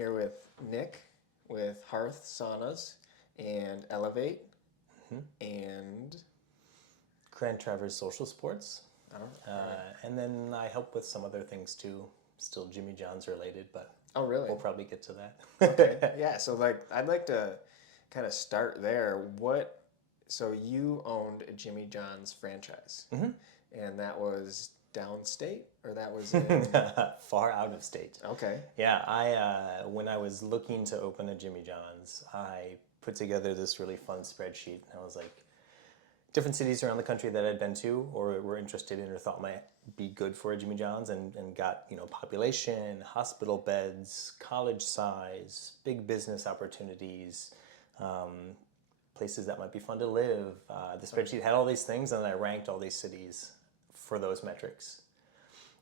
here with Nick with Hearth Saunas and Elev8 and Grand Traverse Social Sports. right. And then I help with some other things too, still Jimmy John's related, but Oh, really? we'll probably get to that. Okay. Yeah, so I'd like to kind of start there. So you owned a Jimmy John's franchise, and that was downstate, or that was in... Far out of state. Okay. Yeah, when I was looking to open a Jimmy John's, I put together this really fun spreadsheet. And I was like, different cities around the country that I'd been to or were interested in or thought might be good for a Jimmy John's, and got, population, hospital beds, college size, big business opportunities, places that might be fun to live. The spreadsheet had all these things, and I ranked all these cities for those metrics.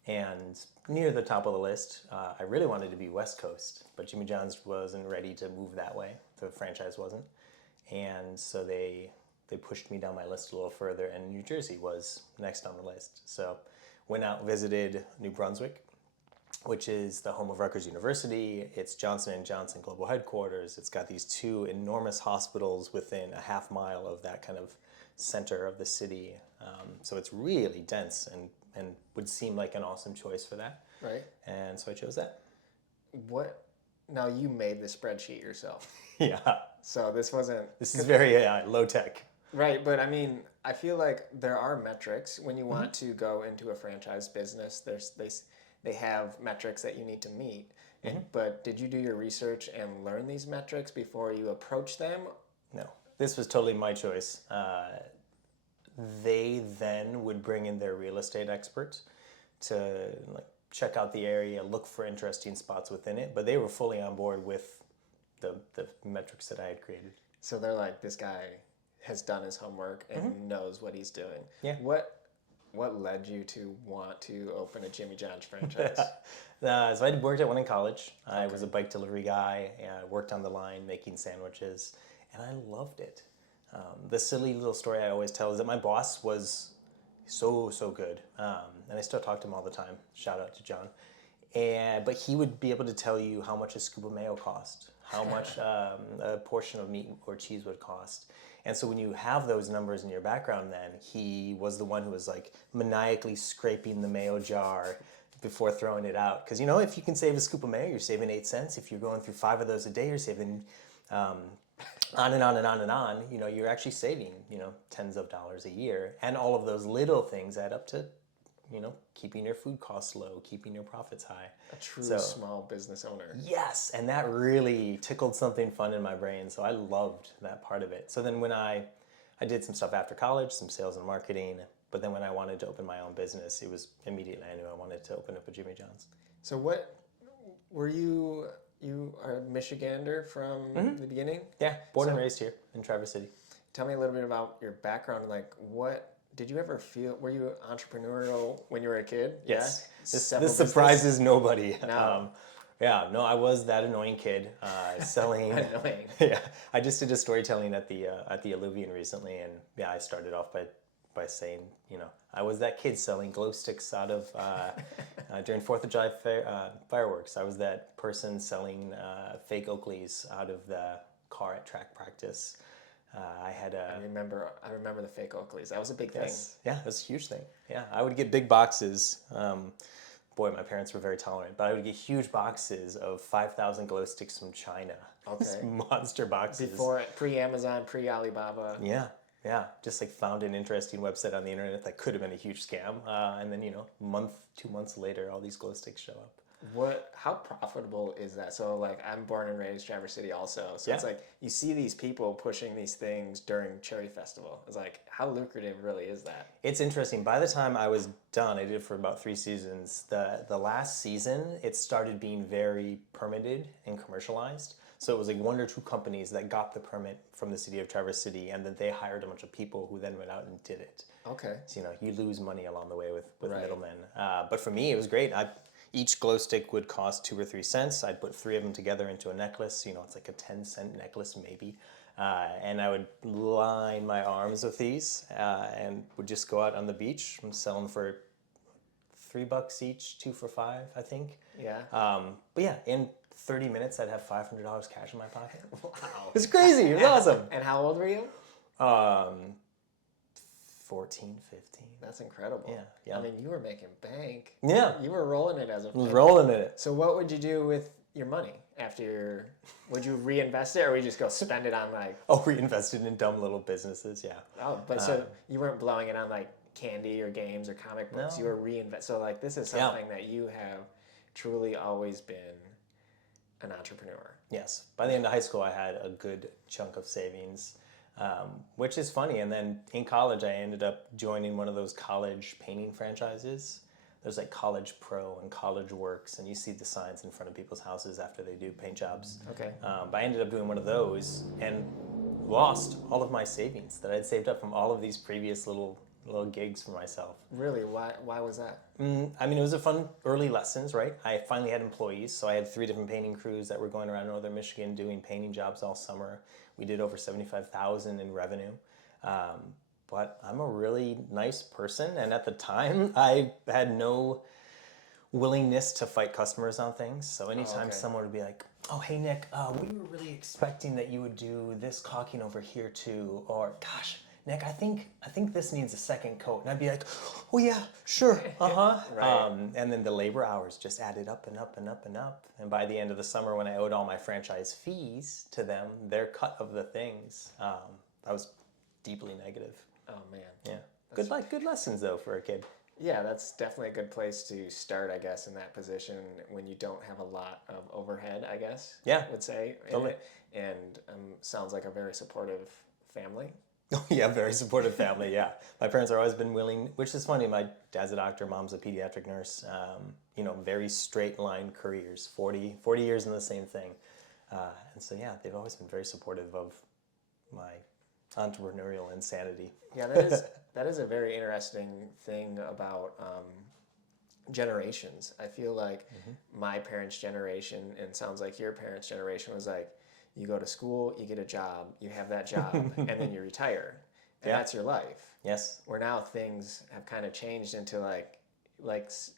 And near the top of the list, I really wanted to be West Coast, but Jimmy John's wasn't ready to move that way. The franchise wasn't. And so they pushed me down my list a little further, and New Jersey was next on the list. So went out, visited New Brunswick, which is the home of Rutgers University. It's Johnson & Johnson global headquarters. It's got these two enormous hospitals within a half mile of that kind of center of the city. So it's really dense and would seem like an awesome choice for that. Right. And so I chose that. Now you made the spreadsheet yourself. Yeah. So this wasn't... This is very low tech. Right, but I mean, I feel like there are metrics when you want to go into a franchise business. They have metrics that you need to meet. But did you do your research and learn these metrics before you approach them? No, this was totally my choice. They then would bring in their real estate expert to check out the area, look for interesting spots within it. But they were fully on board with the metrics that I had created. So they're like, this guy has done his homework and knows what he's doing. Yeah. What led you to want to open a Jimmy John's franchise? So I worked at one in college. I was a bike delivery guy. I worked on the line making sandwiches, and I loved it. The silly little story I always tell is that my boss was so good, and I still talk to him all the time. Shout out to John. But he would be able to tell you how much a scoop of mayo cost, how much a portion of meat or cheese would cost. And so when you have those numbers in your background, then he was the one who was maniacally scraping the mayo jar before throwing it out. Because if you can save a scoop of mayo, you're saving 8 cents. If you're going through 5 of those a day, you're saving on and on and on and on. You're actually saving tens of dollars a year, and all of those little things add up to keeping your food costs low, keeping your profits high. A true small business owner. Yes, and that really tickled something fun in my brain, so I loved that part of it. So then when I did some stuff after college, some sales and marketing, but then when I wanted to open my own business, it was immediately I knew I wanted to open up a Jimmy John's. So what, were you are a Michigander from the beginning? Yeah, born and raised here in Traverse City. Tell me a little bit about your background, what... Did you ever were you entrepreneurial when you were a kid? Yes. Yeah? This surprises nobody. No. I was that annoying kid selling. Annoying. Yeah, I just did a storytelling at the Alluvian recently, and I started off by saying, I was that kid selling glow sticks out of during 4th of July fireworks. I was that person selling fake Oakleys out of the car at track practice. I remember the fake Oakleys. That was a big thing. Yeah, it was a huge thing. Yeah, I would get big boxes. Boy, my parents were very tolerant, but I would get huge boxes of 5,000 glow sticks from China. Okay. Monster boxes. Before, pre-Amazon, pre-Alibaba. Yeah. Just found an interesting website on the internet that could have been a huge scam. And then, 2 months later, all these glow sticks show up. How profitable is that? So I'm born and raised Traverse City also. So it's you see these people pushing these things during Cherry Festival. It's how lucrative really is that? It's interesting. By the time I was done, I did it for about 3 seasons. The last season, it started being very permitted and commercialized. So it was 1 or 2 companies that got the permit from the city of Traverse City, and then they hired a bunch of people who then went out and did it. Okay. So, you lose money along the way with Right. middlemen. But for me, it was great. Each glow stick would cost 2 or 3 cents. I'd put 3 of them together into a necklace. It's a 10-cent necklace maybe. And I would line my arms with these and would just go out on the beach and sell them for $3 each, 2 for $5, I think. Yeah. But yeah, in 30 minutes, I'd have $500 cash in my pocket. Wow. It's crazy. It was awesome. And how old were you? 14, 15. That's incredible. Yeah. I mean, you were making bank. Yeah. You were rolling it as a... I was rolling in it. So what would you do with your money after would you reinvest it, or would you just go spend it on like... Oh, reinvested in dumb little businesses, yeah. Oh, but so you weren't blowing it on like candy or games or comic books. No. You were reinvest. So like this is something that you have truly always been an entrepreneur. Yes. By the end of high school, I had a good chunk of savings, which is funny. And then in college, I ended up joining one of those college painting franchises. There's like College Pro and College Works, and you see the signs in front of people's houses after they do paint jobs. Okay. But I ended up doing one of those and lost all of my savings that I'd saved up from all of these previous little gigs for myself. Really? Why was that? I mean, it was a fun early lessons, right? I finally had employees, so I had 3 different painting crews that were going around northern Michigan doing painting jobs all summer. We did over $75,000 in revenue. But I'm a really nice person, and at the time, I had no willingness to fight customers on things. So anytime someone would be like, "Oh, hey Nick, we were really expecting that you would do this caulking over here too," or "Gosh, Nick, I think this needs a second coat," and I'd be like, "Oh yeah, sure, Right. And then the labor hours just added up and up and up and up, and by the end of the summer, when I owed all my franchise fees to them, their cut of the things, I was deeply negative. Oh man. Yeah. Good lessons though for a kid. Yeah, that's definitely a good place to start, I guess, in that position when you don't have a lot of overhead, I guess. Yeah. I would say. Totally. And sounds like a very supportive family. Oh yeah, very supportive family. Yeah, my parents have always been willing, which is funny. My dad's a doctor, mom's a pediatric nurse. Very straight line careers, 40 years in the same thing, and so yeah, they've always been very supportive of my entrepreneurial insanity. Yeah, that is a very interesting thing about generations. I feel like my parents' generation, and sounds like your parents' generation, was like, you go to school, you get a job, you have that job, and then you retire, and that's your life. Yes. Where now things have kind of changed into like it's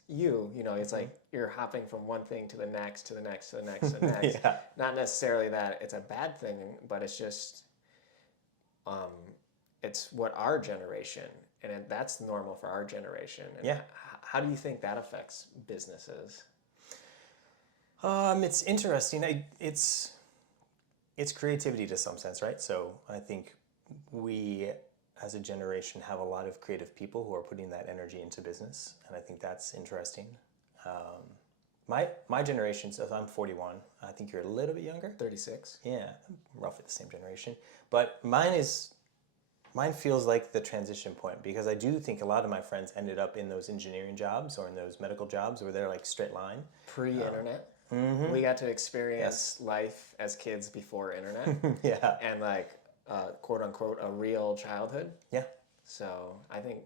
like you're hopping from one thing to the next, to the next, to the next, to the next. Yeah. Not necessarily that it's a bad thing, but it's just it's what our generation, and that's normal for our generation. And how do you think that affects businesses? It's interesting. It's creativity to some sense, right? So I think we, as a generation, have a lot of creative people who are putting that energy into business, and I think that's interesting. My generation, so I'm 41. I think you're a little bit younger. 36. Yeah, roughly the same generation. But mine feels like the transition point, because I do think a lot of my friends ended up in those engineering jobs or in those medical jobs where they're like straight line. Pre-internet. We got to experience life as kids before internet. Yeah. And like, quote unquote, a real childhood. Yeah. So I think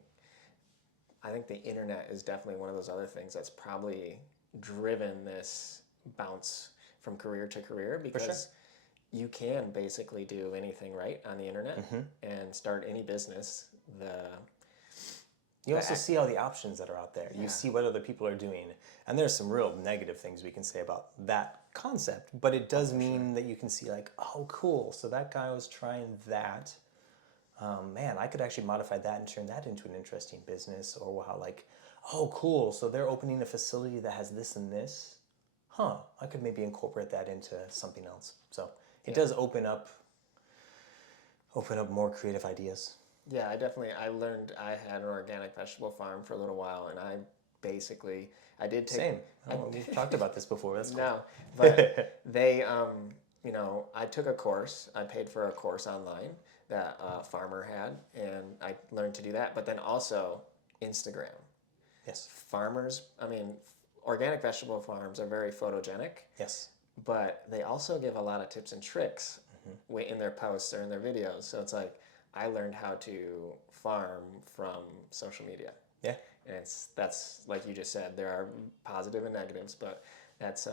the internet is definitely one of those other things that's probably driven this bounce from career to career, because you can basically do anything right on the internet and start any business. You also see all the options that are out there. You see what other people are doing. And there's some real negative things we can say about that concept, but it does mean that you can see like, oh, cool, so that guy was trying that. Man, I could actually modify that and turn that into an interesting business. Or wow, like, oh, cool, so they're opening a facility that has this and this. I could maybe incorporate that into something else. So it does open up more creative ideas. Yeah, I learned I had an organic vegetable farm for a little while, and I did take... Same. We've talked about this before. That's cool. No, but they, I took a course. I paid for a course online that a farmer had, and I learned to do that. But then also Instagram. Yes. Organic vegetable farms are very photogenic. Yes. But they also give a lot of tips and tricks in their posts or in their videos. So it's like, I learned how to farm from social media. Yeah. And that's like you just said, there are positive and negatives, but that's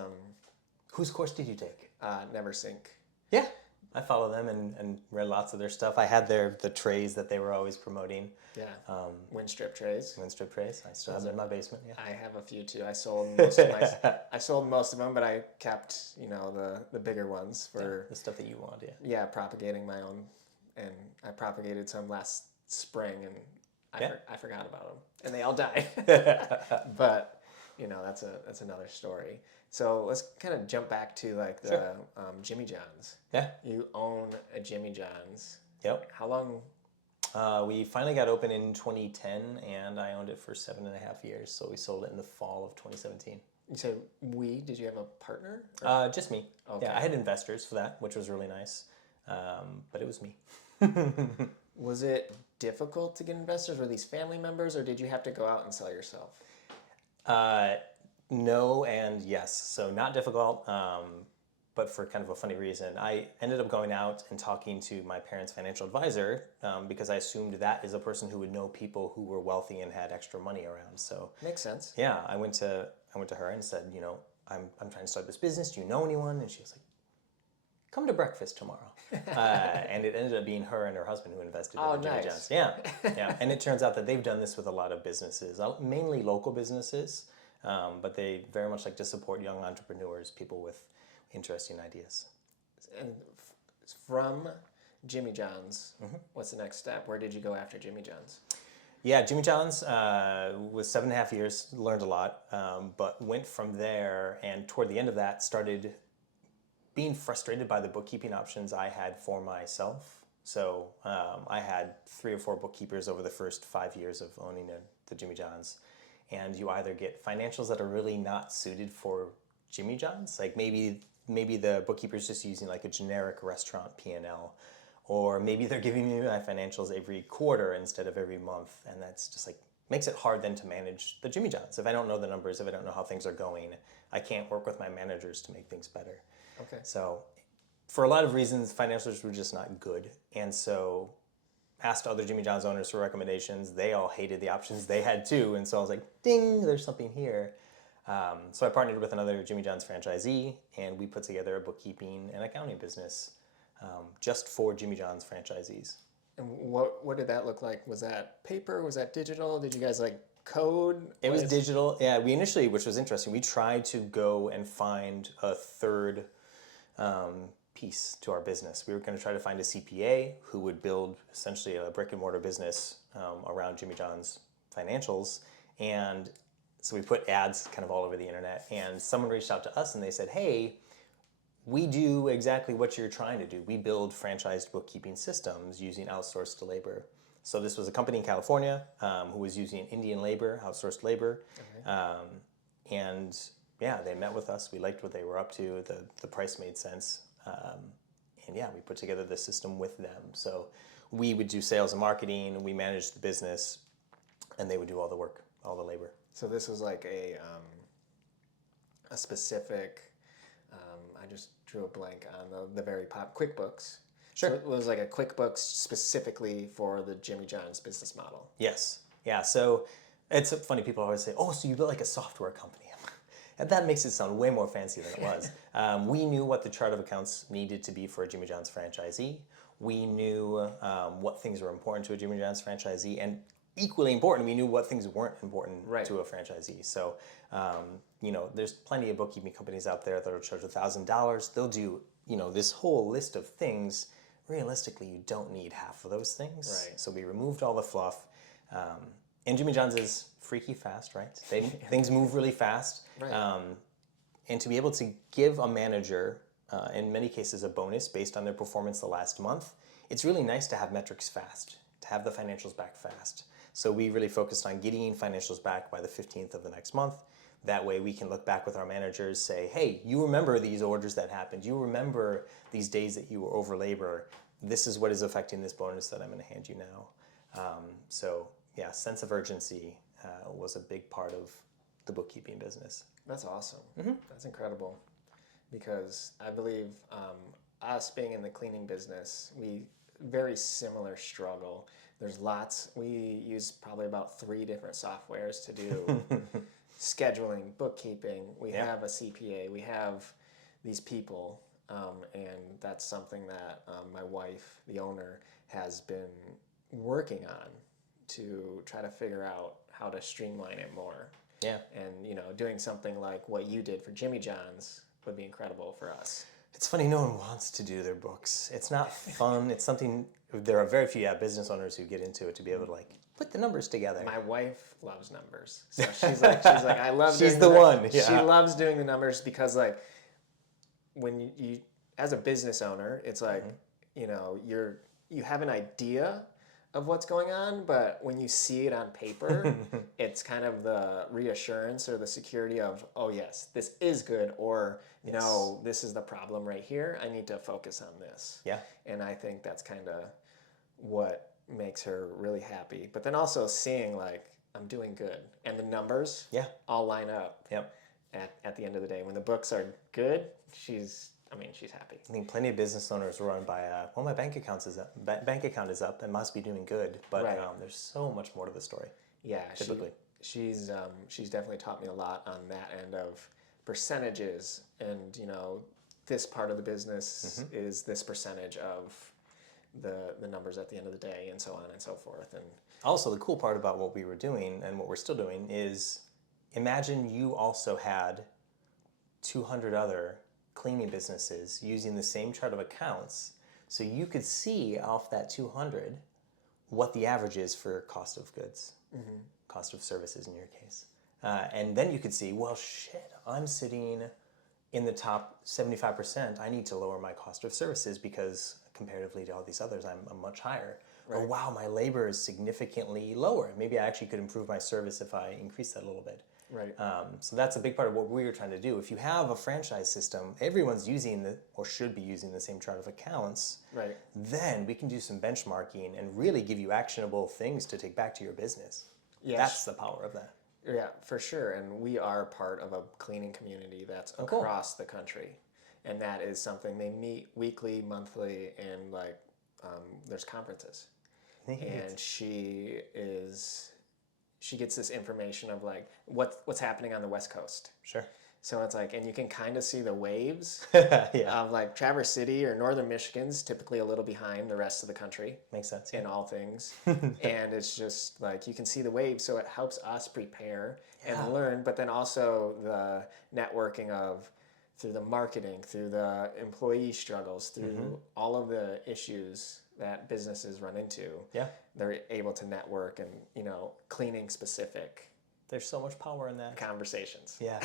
whose course did you take? Never Sink. Yeah. I follow them and read lots of their stuff. I had the trays that they were always promoting. Yeah. Windstrip trays. Windstrip trays. I still have them in my basement. Yeah. I have a few too. I sold most of I sold most of them, but I kept, the bigger ones for the stuff that you want. Yeah. Yeah, propagating my own, and I propagated some last spring, and I forgot about them, and they all died. But that's another story. So let's kind of jump back to like the Jimmy John's. Yeah. You own a Jimmy John's. Yep. How long? We finally got open in 2010, and I owned it for 7.5 years. So we sold it in the fall of 2017. You said we? Did you have a partner? Just me. Okay. Yeah, I had investors for that, which was really nice. But it was me. Was it difficult to get investors? Were these family members, or did you have to go out and sell yourself? No and yes. So not difficult, but for kind of a funny reason. I ended up going out and talking to my parents' financial advisor because I assumed that is a person who would know people who were wealthy and had extra money around. So makes sense. Yeah, I went to her and said, I'm trying to start this business. Do you know anyone? And she was like, come to breakfast tomorrow. And it ended up being her and her husband who invested in the Jimmy John's. Yeah, yeah. And it turns out that they've done this with a lot of businesses, mainly local businesses, but they very much like to support young entrepreneurs, people with interesting ideas. And from Jimmy John's, what's the next step? Where did you go after Jimmy John's? Yeah, Jimmy John's was 7.5 years, learned a lot, but went from there, and toward the end of that started being frustrated by the bookkeeping options I had for myself. So I had 3 or 4 bookkeepers over the first 5 years of owning the Jimmy John's. And you either get financials that are really not suited for Jimmy John's, like maybe the bookkeeper's just using like a generic restaurant P&L, or maybe they're giving me my financials every quarter instead of every month, and that's just like makes it hard then to manage the Jimmy John's. If I don't know the numbers, if I don't know how things are going, I can't work with my managers to make things better. Okay. So for a lot of reasons, financials were just not good, and so asked other Jimmy John's owners for recommendations. They all hated the options they had too, and so I was like, ding, there's something here. So I partnered with another Jimmy John's franchisee, and we put together a bookkeeping and accounting business just for Jimmy John's franchisees. And what did that look like? Was that paper? Was that digital? Did you guys like code? It was digital. Yeah, we initially, which was interesting, we tried to go and find a third piece to our business. We were going to try to find a CPA who would build essentially a brick and mortar business around Jimmy John's financials. And so we put ads kind of all over the internet, and someone reached out to us and they said, hey, we do exactly what you're trying to do. We build franchised bookkeeping systems using outsourced labor. So this was a company in California who was using Indian labor, outsourced labor. Okay. And yeah, they met with us. We liked what they were up to. The price made sense. And yeah, we put together the system with them. So we would do sales and marketing, we managed the business, and they would do all the work, all the labor. So this was like a specific, I just drew a blank on the very QuickBooks. Sure. So it was like a QuickBooks specifically for the Jimmy John's business model. Yes. Yeah. So it's funny, people always say, oh, so you built like a software company. And that makes it sound way more fancy than it was. We knew what the chart of accounts needed to be for a Jimmy John's franchisee. We knew what things were important to a Jimmy John's franchisee, and equally important, we knew what things weren't important to a franchisee. So, there's plenty of bookkeeping companies out there that will charge $1,000. They'll do, this whole list of things. Realistically, you don't need half of those things. Right. So we removed all the fluff. And Jimmy John's is freaky fast, right? Things move really fast. Right. And to be able to give a manager, in many cases, a bonus based on their performance the last month, it's really nice to have metrics fast, to have the financials back fast. So we really focused on getting financials back by the 15th of the next month. That way we can look back with our managers, say, hey, you remember these orders that happened. You remember these days that you were over labor. This is what is affecting this bonus that I'm going to hand you now. So yeah, sense of urgency was a big part of the bookkeeping business. That's awesome. Mm-hmm. That's incredible, because I believe us being in the cleaning business, we very similar struggle. There's lots. We use probably about 3 different softwares to do scheduling, bookkeeping. We have a CPA. We have these people. and that's something that my wife, the owner, has been working on to try to figure out how to streamline it more. Yeah. And, you know, doing something like what you did for Jimmy John's would be incredible for us. It's funny, no one wants to do their books. It's not fun. It's something, there are very few business owners who get into it to be able to like put the numbers together. My wife loves numbers. So she's like, I love She's the one. Yeah. She loves doing the numbers because like when you as a business owner, it's like, you know, you have an idea of what's going on, but when you see it on paper, it's kind of the reassurance or the security of, oh yes, this is good, or no, this is the problem right here. I need to focus on this. Yeah. And I think that's kind of what makes her really happy. But then also seeing like, I'm doing good, and the numbers all line up. Yep. At the end of the day, when the books are good, she's happy. I think plenty of business owners run by, well, my bank account is up and must be doing good, but there's so much more to the story. Yeah, typically. She's definitely taught me a lot on that end of percentages, and you know, this part of the business is this percentage of the numbers at the end of the day, and so on and so forth. And also, the cool part about what we were doing and what we're still doing is, imagine you also had 200 other cleaning businesses using the same chart of accounts, so you could see off that 200 what the average is for cost of goods, cost of services in your case. And then you could see, well, shit, I'm sitting in the top 75%. I need to lower my cost of services because comparatively to all these others, I'm much higher. Right. Or wow, my labor is significantly lower. Maybe I actually could improve my service if I increase that a little bit. Right. So that's a big part of what we were trying to do. If you have a franchise system, everyone's using or should be using the same chart of accounts. Right. Then we can do some benchmarking and really give you actionable things to take back to your business. Yes. That's the power of that. Yeah, for sure. And we are part of a cleaning community that's across the country, and that is something they meet weekly, monthly, and like there's conferences. And she gets this information of like what's happening on the West Coast. Sure. So it's like, and you can kind of see the waves yeah. of like Traverse City or Northern Michigan's typically a little behind the rest of the country. Makes sense. Yeah. In all things. And it's just like, you can see the waves, so it helps us prepare and learn, but then also the networking of through the marketing, through the employee struggles, through all of the issues that businesses run into. Yeah. They're able to network and, you know, cleaning specific. There's so much power in that. Conversations. Yeah.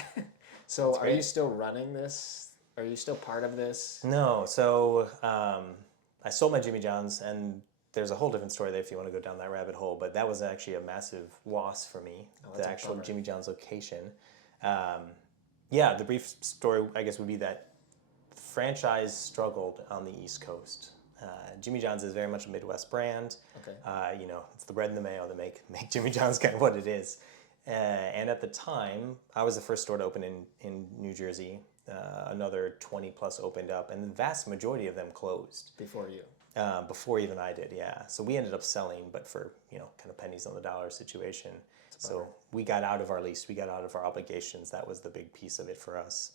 So are you still running this? Are you still part of this? No. So I sold my Jimmy John's, and there's a whole different story there if you want to go down that rabbit hole, but that was actually a massive loss for me, the actual Jimmy John's location. The brief story, I guess, would be that the franchise struggled on the East Coast. Jimmy John's is very much a Midwest brand. Okay. You know, it's the bread and the mayo that make Jimmy John's kind of what it is. And at the time, I was the first store to open in New Jersey. Another 20 plus opened up, and the vast majority of them closed. Before you? Before even I did, yeah. So we ended up selling, but for, you know, kind of pennies on the dollar situation. So we got out of our lease, we got out of our obligations. That was the big piece of it for us.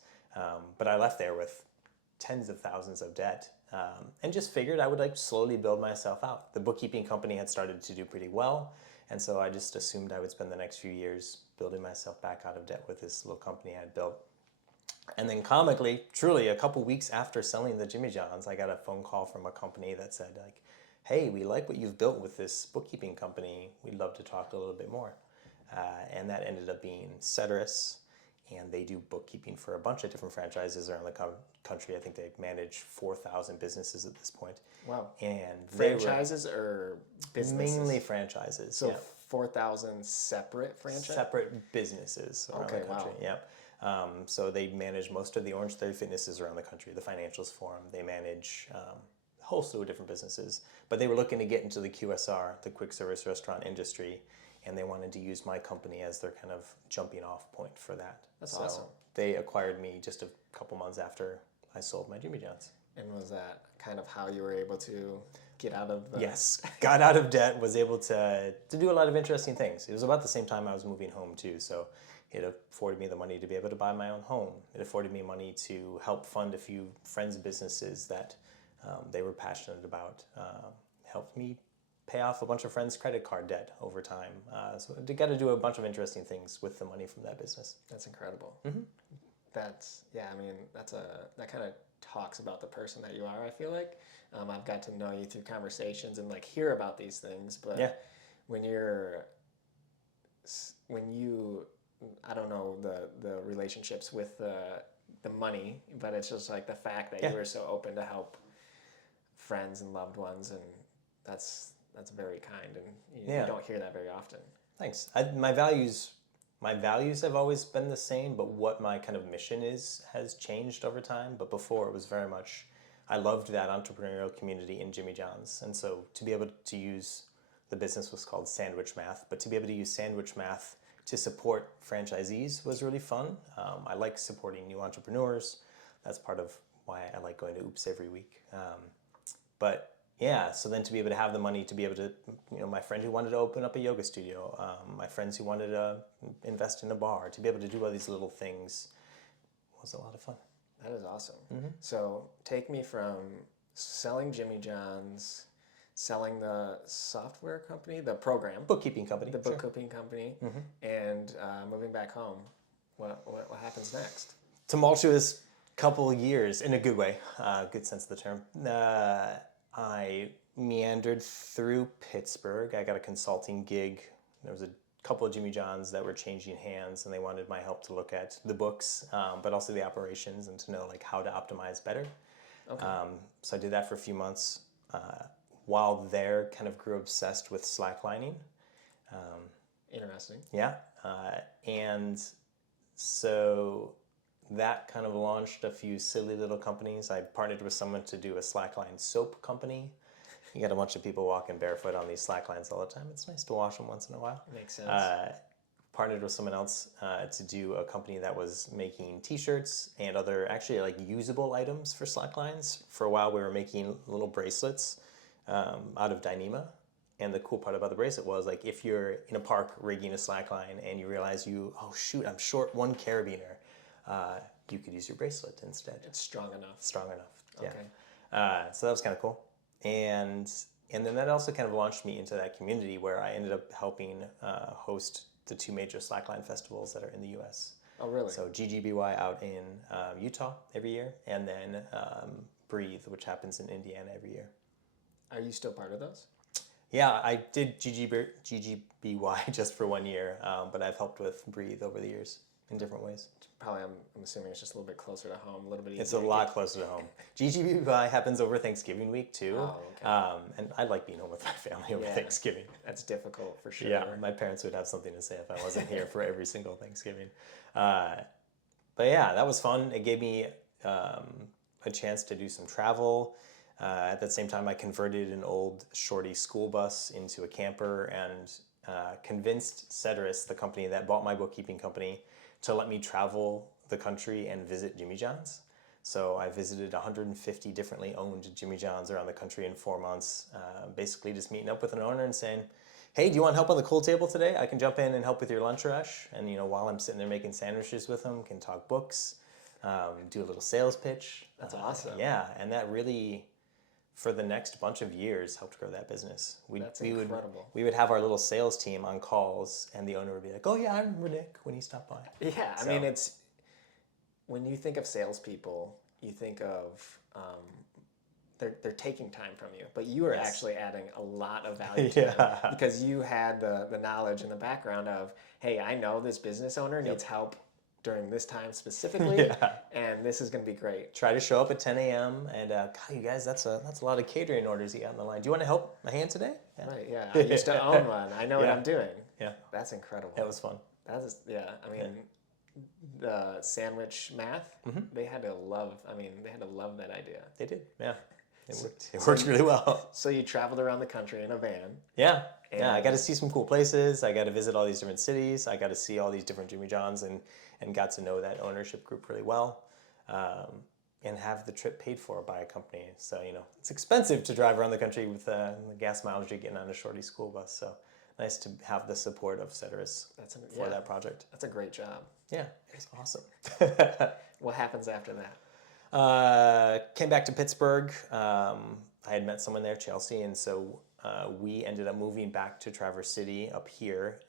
But I left there with tens of thousands of debt, and just figured I would like slowly build myself out. The bookkeeping company had started to do pretty well, and so I just assumed I would spend the next few years building myself back out of debt with this little company I had built. And then comically, truly, a couple weeks after selling the Jimmy John's, I got a phone call from a company that said, like, hey, we like what you've built with this bookkeeping company. We'd love to talk a little bit more. And that ended up being Ceteris, and they do bookkeeping for a bunch of different franchises around the country. I think they manage 4,000 businesses at this point. Wow. And franchises or businesses? Mainly franchises. So 4,000 separate franchises? Separate businesses around the country, yep. So they manage most of the Orange Theory Fitnesses around the country, the Financials Forum. They manage a whole slew of different businesses. But they were looking to get into the QSR, the quick service restaurant industry, and they wanted to use my company as their kind of jumping off point for that. That's awesome. They acquired me just a couple months after I sold my Jimmy John's. And was that kind of how you were able to get out of the... Yes, got out of debt, was able to do a lot of interesting things. It was about the same time I was moving home too, so It afforded me the money to be able to buy my own home. It afforded me money to help fund a few friends' businesses that they were passionate about. Helped me pay off a bunch of friends' credit card debt over time. So I got to do a bunch of interesting things with the money from that business. That's incredible. Mm-hmm. I mean, that kind of talks about the person that you are, I feel like. I've got to know you through conversations and like hear about these things, but Yeah. when you, I don't know the relationships with the money, but it's just like the fact that you were so open to help friends and loved ones, and that's very kind, and you don't hear that very often. Thanks. My values have always been the same, but what my kind of mission has changed over time. But before, it was very much, I loved that entrepreneurial community in Jimmy John's. And so to be able to use, the business was called Sandwich Math, but to be able to use Sandwich Math to support franchisees was really fun. I like supporting new entrepreneurs. That's part of why I like going to Oops every week. But yeah, so then to be able to have the money to be able to, my friend who wanted to open up a yoga studio, my friends who wanted to invest in a bar, to be able to do all these little things was a lot of fun. That is awesome. Mm-hmm. So take me from selling Jimmy John's, selling the software company, the program, Bookkeeping company. the bookkeeping company, and moving back home. What happens next? Tumultuous couple of years, in a good way, good sense of the term. I meandered through Pittsburgh. I got a consulting gig. There was a couple of Jimmy John's that were changing hands, and they wanted my help to look at the books, but also the operations and to know like how to optimize better. Okay. So I did that for a few months. While there, kind of grew obsessed with slacklining. Interesting. Yeah. And so that kind of launched a few silly little companies. I partnered with someone to do a slackline soap company. You get a bunch of people walking barefoot on these slacklines all the time. It's nice to wash them once in a while. Makes sense. Partnered with someone else to do a company that was making t-shirts and other actually like usable items for slacklines. For a while we were making little bracelets out of Dyneema. And the cool part about the bracelet was like if you're in a park rigging a slackline and you realize oh shoot, I'm short one carabiner, you could use your bracelet instead. It's strong enough. Strong enough, yeah. Okay. So that was kind of cool. And then that also kind of launched me into that community where I ended up helping host the two major slackline festivals that are in the U.S. Oh, really? So GGBY out in Utah every year, and then Breathe, which happens in Indiana every year. Are you still part of those? Yeah, I did GGBY just for 1 year, but I've helped with Breathe over the years in different ways. Probably, I'm assuming it's just a little bit closer to home, a little bit easier. It's a lot closer to home. GGBY happens over Thanksgiving week too. Oh, okay. And I like being home with my family over Thanksgiving. That's difficult for sure. Yeah, my parents would have something to say if I wasn't here for every single Thanksgiving. But yeah, that was fun. It gave me a chance to do some travel. At the same time, I converted an old shorty school bus into a camper and convinced Ceteris, the company that bought my bookkeeping company, to let me travel the country and visit Jimmy John's. So I visited 150 differently owned Jimmy John's around the country in 4 months, basically just meeting up with an owner and saying, hey, do you want help on the cool table today? I can jump in and help with your lunch rush. And while I'm sitting there making sandwiches with them, can talk books, do a little sales pitch. That's awesome. Yeah, and that really, for the next bunch of years, helped grow that business. That's incredible. We would have our little sales team on calls, and the owner would be like, oh yeah, I remember Nick when he stopped by. Yeah, I mean, it's, when you think of salespeople, you think of, they're taking time from you, but you are actually adding a lot of value to them because you had the knowledge and the background of, hey, I know this business owner needs help during this time specifically, and this is going to be great. Try to show up at 10 a.m. and, God, you guys, that's a lot of catering orders you got on the line. Do you want to help my hand today? Yeah. Right, yeah. I used to own one. I know what I'm doing. Yeah. That's incredible. It was fun. That is, I mean, the sandwich math, they had to love that idea. They did, yeah. It worked really well. So you traveled around the country in a van. Yeah, I got to see some cool places. I got to visit all these different cities. I got to see all these different Jimmy John's and got to know that ownership group really well, and have the trip paid for by a company. So, it's expensive to drive around the country with the gas mileage you're getting on a shorty school bus. So nice to have the support of Ceteris for that project. That's a great job. Yeah, it's awesome. What happens after that? Came back to Pittsburgh. I had met someone there, Chelsea, and so we ended up moving back to Traverse City up here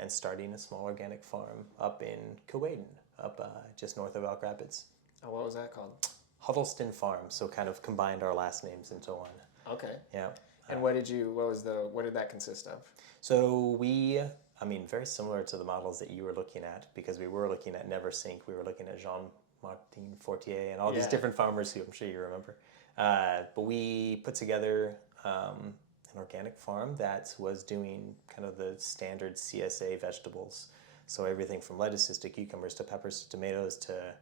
and starting a small organic farm up in Kewadin, up just north of Elk Rapids. Oh, what was that called? Huddleston Farm, so kind of combined our last names into one. Okay. Yeah. And what did that consist of? So very similar to the models that you were looking at, because we were looking at Never Sink, we were looking at Jean-Martin Fortier and all these different farmers who I'm sure you remember. But we put together an organic farm that was doing kind of the standard CSA vegetables. So everything from lettuces to cucumbers to peppers to tomatoes to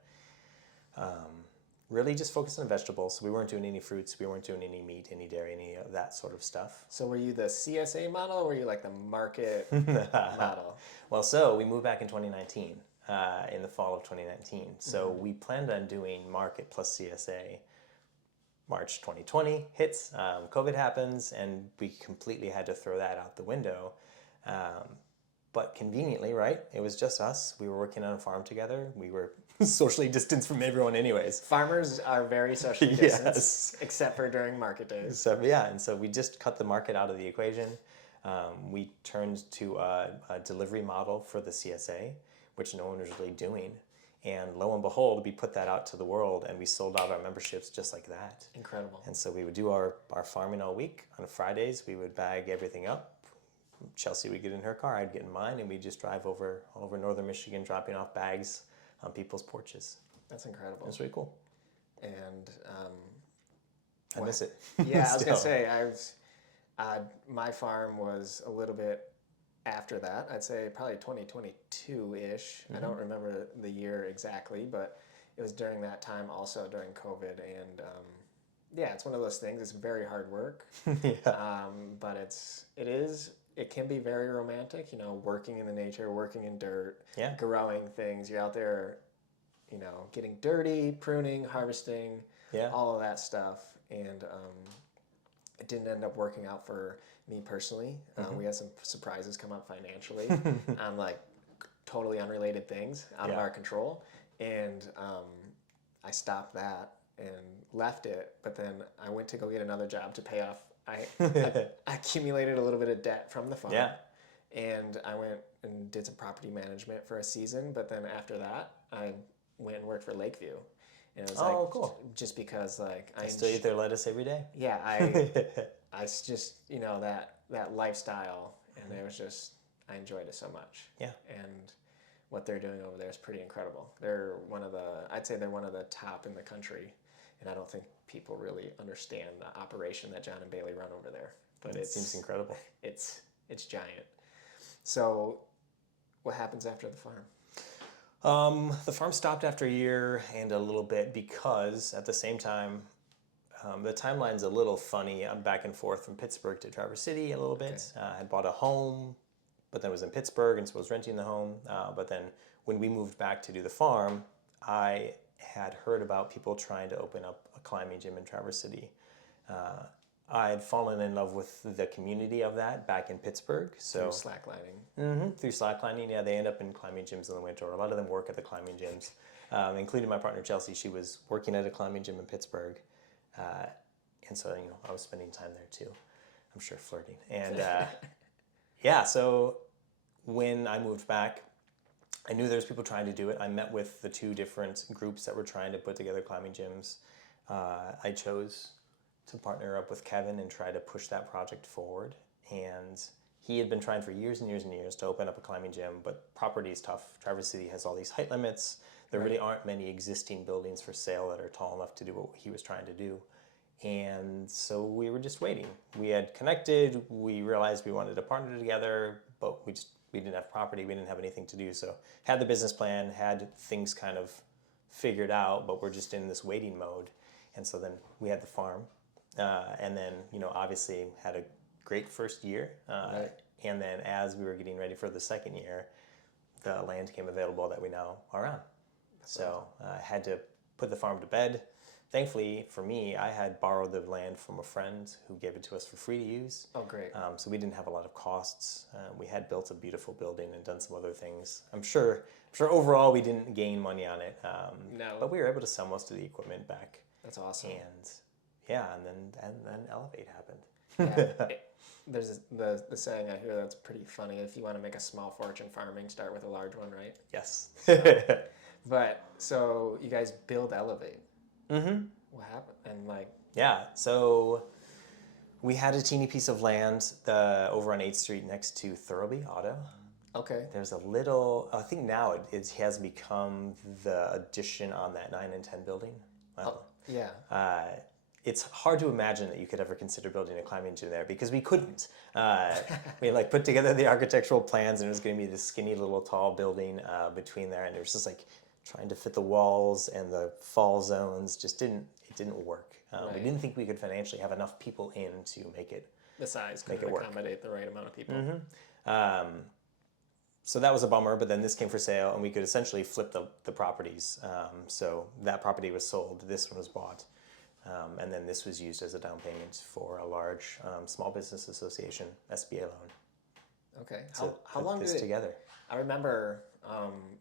really just focused on vegetables. So we weren't doing any fruits, we weren't doing any meat, any dairy, any of that sort of stuff. So were you the CSA model or were you like the market model? Well, so we moved back in 2019, in the fall of 2019. So we planned on doing market plus CSA. March 2020 hits, COVID happens, and we completely had to throw that out the window. But conveniently, right, it was just us. We were working on a farm together. We were socially distanced from everyone anyways. Farmers are very socially distanced, except for during market days. So, yeah, and so we just cut the market out of the equation. We turned to a delivery model for the CSA, which no one was really doing. And lo and behold, we put that out to the world and we sold out our memberships just like that. Incredible. And so we would do our farming all week. On Fridays, we would bag everything up. Chelsea would get in her car, I'd get in mine, and we'd just drive over northern Michigan, dropping off bags on people's porches. That's incredible. It's really cool. And I miss it. Yeah, I was going to say, my farm was a little bit after that. I'd say probably 2022-ish. I don't remember the year exactly, but it was during that time, also during COVID. And it's one of those things. It's very hard work. But it can be very romantic, working in the nature, working in dirt, growing things. You're out there, getting dirty, pruning, harvesting, all of that stuff. And it didn't end up working out for me personally. We had some surprises come up financially on like totally unrelated things out of our control. And I stopped that and left it. But then I went to go get another job to pay off. I accumulated a little bit of debt from the farm. And I went and did some property management for a season. But then after that, I went and worked for Lakeview. And it was cool. Just because I still eat their lettuce every day. Yeah, I just, that lifestyle, and it was just, I enjoyed it so much. Yeah. And what they're doing over there is pretty incredible. I'd say they're one of the top in the country, and I don't think people really understand the operation that John and Bailey run over there. But it seems incredible. It's giant. So what happens after the farm? The farm stopped after a year and a little bit because at the same time, the timeline's a little funny. I'm back and forth from Pittsburgh to Traverse City a little bit. I had bought a home, but then was in Pittsburgh, and so I was renting the home. But then when we moved back to do the farm, I had heard about people trying to open up a climbing gym in Traverse City. I had fallen in love with the community of that back in Pittsburgh. So through slacklining. Through slacklining, yeah, they end up in climbing gyms in the winter. A lot of them work at the climbing gyms, including my partner Chelsea. She was working at a climbing gym in Pittsburgh, and so I was spending time there too. I'm sure flirting, and so when I moved back, I knew there was people trying to do it. I met with the two different groups that were trying to put together climbing gyms. I chose to partner up with Kevin and try to push that project forward. And he had been trying for years and years and years to open up a climbing gym, but property is tough. Traverse City has all these height limits. There really aren't many existing buildings for sale that are tall enough to do what he was trying to do. And so we were just waiting. We had connected. We realized we wanted to partner together, but we didn't have property. We didn't have anything to do. So had the business plan, had things kind of figured out, but we're just in this waiting mode. And so then we had the farm. And then, obviously had a great first year. And then as we were getting ready for the second year, the land came available that we now are on. So I had to put the farm to bed, thankfully for me, I had borrowed the land from a friend who gave it to us for free to use. Oh, great. So we didn't have a lot of costs. We had built a beautiful building and done some other things. I'm sure overall we didn't gain money on it. No. But we were able to sell most of the equipment back. That's awesome. And yeah, and then Elev8 happened. Yeah. There's the saying I hear that's pretty funny. If you want to make a small fortune farming, start with a large one, right? Yes. But so you guys build Elev8. Mm-hmm. What happened? And like, yeah, so we had a teeny piece of land over on 8th Street next to Thurlby Auto. okay. There's a little, I think now it has become the addition on that 9 and 10 building. Wow. Yeah. It's hard to imagine that you could ever consider building a climbing gym there because we couldn't. We like put together the architectural plans and it was going to be this skinny little tall building between there, and it was just like trying to fit the walls and the fall zones didn't work. We didn't think we could financially have enough people in to make it The size couldn't accommodate the right amount of people. Mm-hmm. So that was a bummer, but then this came for sale and we could essentially flip the properties. So that property was sold, this one was bought. And then this was used as a down payment for a large small business association SBA loan. Okay. To How put long this did it together? I remember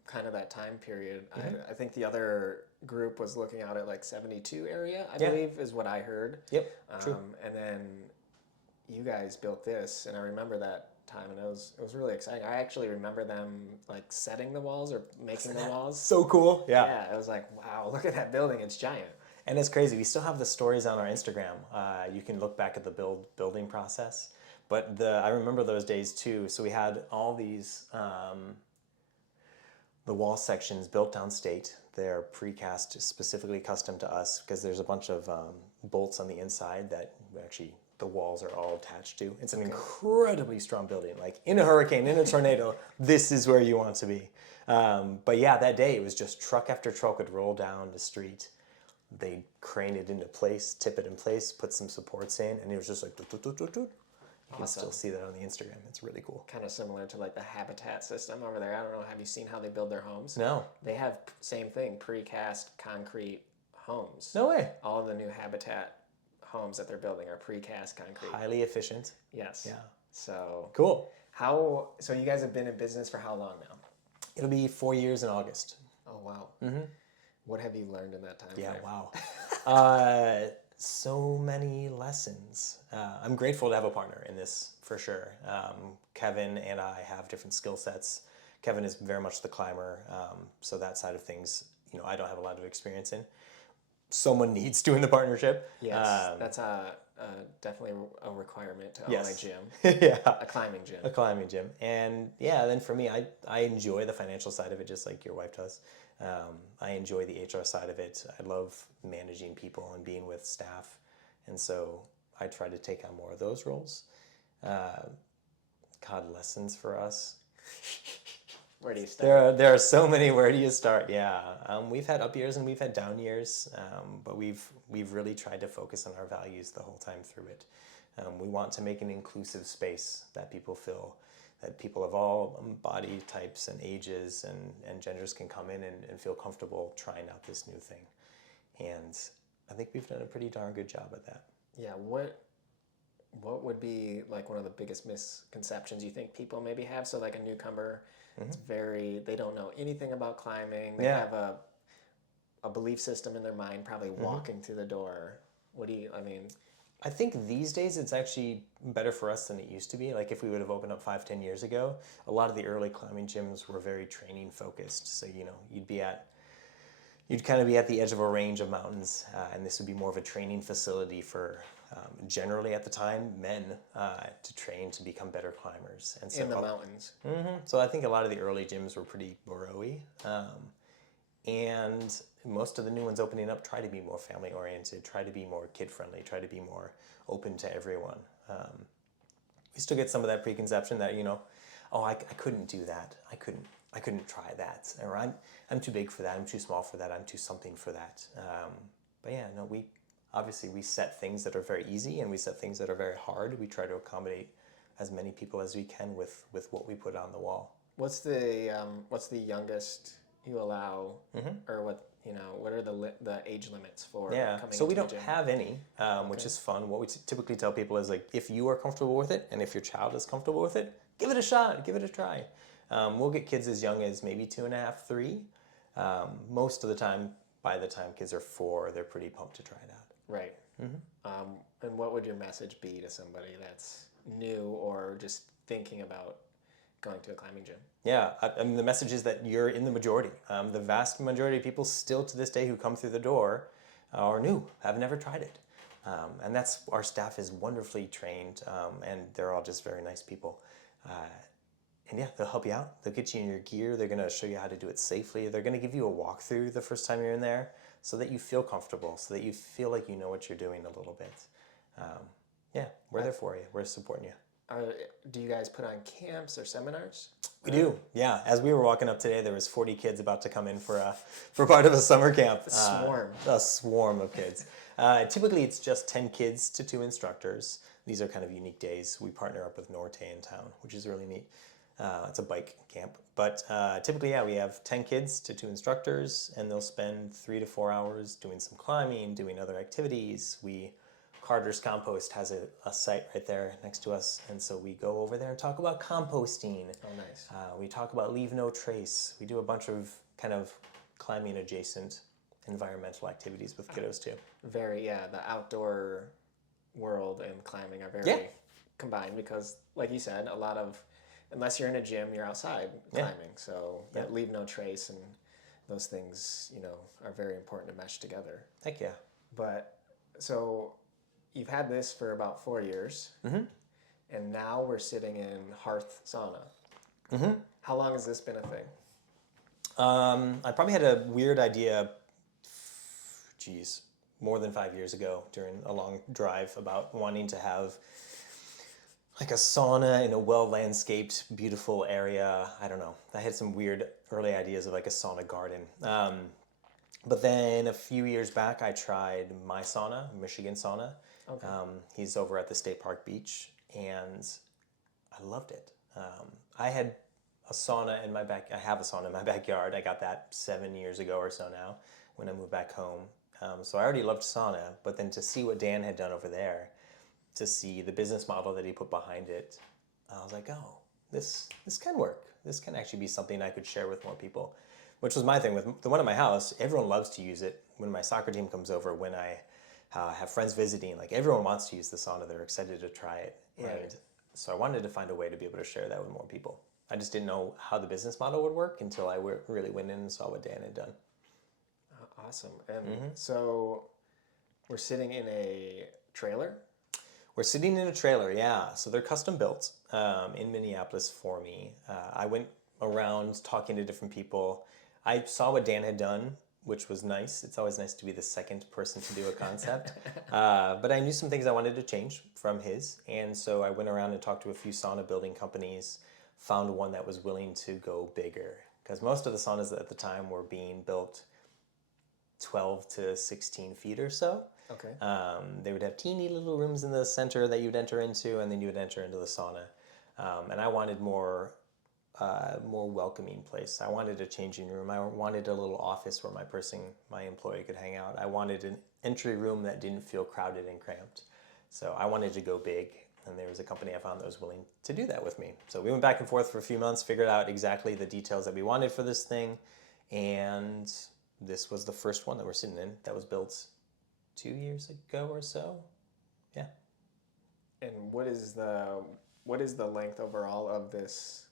kind of that time period. I think the other group was looking out at like 72 area, I believe, is what I heard. Yep, true. And then you guys built this, and I remember that time, and it was really exciting. I actually remember them like setting the walls or making the walls. So cool. Yeah. Yeah, it was like, wow, look at that building. It's giant. And it's crazy. We still have the stories on our Instagram. You can look back at the building process. But I remember those days too. So we had all these, the wall sections built downstate. They're precast, specifically custom to us, because there's a bunch of bolts on the inside that actually the walls are all attached to. It's an incredibly strong building. Like in a hurricane, in a tornado, this is where you want to be. But yeah, that day it was just truck after truck would roll down the street. They'd crane it into place, tip it in place, put some supports in, and it was just like, doot, doot, doot, doot, doot. You can still see that on the Instagram. It's really cool. Kind of similar to like the habitat system over there. I don't know. Have you seen how they build their homes? No. They have same thing, precast concrete homes. No way. All of the new habitat homes that they're building are precast concrete. Highly efficient. Yes. Yeah. So cool. So you guys have been in business for how long now? It'll be 4 years in August. Oh wow. Mm-hmm. What have you learned in that time? Yeah, wow. So many lessons. I'm grateful to have a partner in this for sure. Kevin and I have different skill sets. Kevin is very much the climber, so that side of things, I don't have a lot of experience in. Someone needs to in the partnership. Yes, that's definitely a requirement to own a gym. Yeah. A climbing gym. A climbing gym. And yeah, then for me, I enjoy the financial side of it just like your wife does. I enjoy the HR side of it. I love managing people and being with staff. And so I try to take on more of those roles. Lessons for us. Where do you start? There are so many. Where do you start? Yeah. We've had up years and we've had down years, but we've really tried to focus on our values the whole time through it. We want to make an inclusive space that people feel that people of all body types and ages and genders can come in and feel comfortable trying out this new thing. And I think we've done a pretty darn good job at that. Yeah, what would be like one of the biggest misconceptions you think people maybe have? So like a newcomer, they don't know anything about climbing. They have a belief system in their mind, probably walking through the door. I think these days it's actually better for us than it used to be. Like if we would have opened up 5-10 years ago, a lot of the early climbing gyms were very training focused. So, you'd kind of be at the edge of a range of mountains, and this would be more of a training facility for generally at the time men to train to become better climbers. And so in the mountains. So I think a lot of the early gyms were pretty bro-y. And most of the new ones opening up try to be more family oriented, try to be more kid friendly, try to be more open to everyone. We still get some of that preconception that I couldn't do that, I couldn't try that, or I'm too big for that, I'm too small for that, I'm too something for that. But yeah, no, we set things that are very easy and we set things that are very hard. We try to accommodate as many people as we can with what we put on the wall. What's the youngest you allow, or what what are the age limits for Yeah, coming so we into a don't gym? have any, which is fun. What we typically tell people is like, if you are comfortable with it, and if your child is comfortable with it, give it a shot, give it a try. We'll get kids as young as maybe 2.5, 3. Most of the time, by the time kids are 4, they're pretty pumped to try it out. Right. And what would your message be to somebody that's new or just thinking about going to a climbing gym? Yeah, I mean, the message is that you're in the majority. The vast majority of people still to this day who come through the door are new, have never tried it. And our staff is wonderfully trained, and they're all just very nice people. And yeah, they'll help you out. They'll get you in your gear. They're going to show you how to do it safely. They're going to give you a walkthrough the first time you're in there so that you feel comfortable, so that you feel like you know what you're doing a little bit. Yeah, we're there for you. We're supporting you. Do you guys put on camps or seminars? We do, yeah. As we were walking up today, there was 40 kids about to come in for part of a summer camp. A swarm of kids. Typically, it's just 10 kids to 2 instructors. These are kind of unique days. We partner up with Norte in town, which is really neat. It's a bike camp. But typically, yeah, we have 10 kids to 2 instructors, and they'll spend 3 to 4 hours doing some climbing, doing other activities. Carter's Compost has a site right there next to us, and so we go over there and talk about composting. Oh, nice. We talk about leave no trace. We do a bunch of kind of climbing adjacent environmental activities with kiddos too. The outdoor world and climbing are very combined because, like you said, unless you're in a gym, you're outside climbing. So that leave no trace and those things, are very important to mesh together. Heck yeah. But so you've had this for about 4 years, and now we're sitting in Hearth Sauna. How long has this been a thing? I probably had a weird idea, more than 5 years ago during a long drive about wanting to have like a sauna in a well-landscaped, beautiful area. I don't know. I had some weird early ideas of like a sauna garden. But then a few years back, I tried my sauna, Michigan Sauna. Okay. He's over at the State Park Beach, and I loved it. I had a sauna in my I have a sauna in my backyard. I got that 7 years ago or so now when I moved back home. So I already loved sauna, but then to see what Dan had done over there, to see the business model that he put behind it, I was like, oh, this can work. This can actually be something I could share with more people, which was my thing with the one at my house. Everyone loves to use it. When my soccer team comes over, when I have friends visiting, like everyone wants to use the sauna. They're excited to try it. Right. And so I wanted to find a way to be able to share that with more people. I just didn't know how the business model would work until I really went in and saw what Dan had done. Awesome. And so we're sitting in a trailer? We're sitting in a trailer, yeah. So they're custom built in Minneapolis for me. I went around talking to different people. I saw what Dan had done, which was nice. It's always nice to be the second person to do a concept. But I knew some things I wanted to change from his. And so I went around and talked to a few sauna building companies, found one that was willing to go bigger. Because most of the saunas at the time were being built 12 to 16 feet or so. Okay. They would have teeny little rooms in the center that you'd enter into, and then you would enter into the sauna. And I wanted more welcoming place. I wanted a changing room. I wanted a little office where my employee could hang out. I wanted an entry room that didn't feel crowded and cramped. So I wanted to go big, and there was a company I found that was willing to do that with me. So we went back and forth for a few months, figured out exactly the details that we wanted for this thing, and this was the first one that we're sitting in that was built 2 years ago or so. Yeah. And what is the length overall of this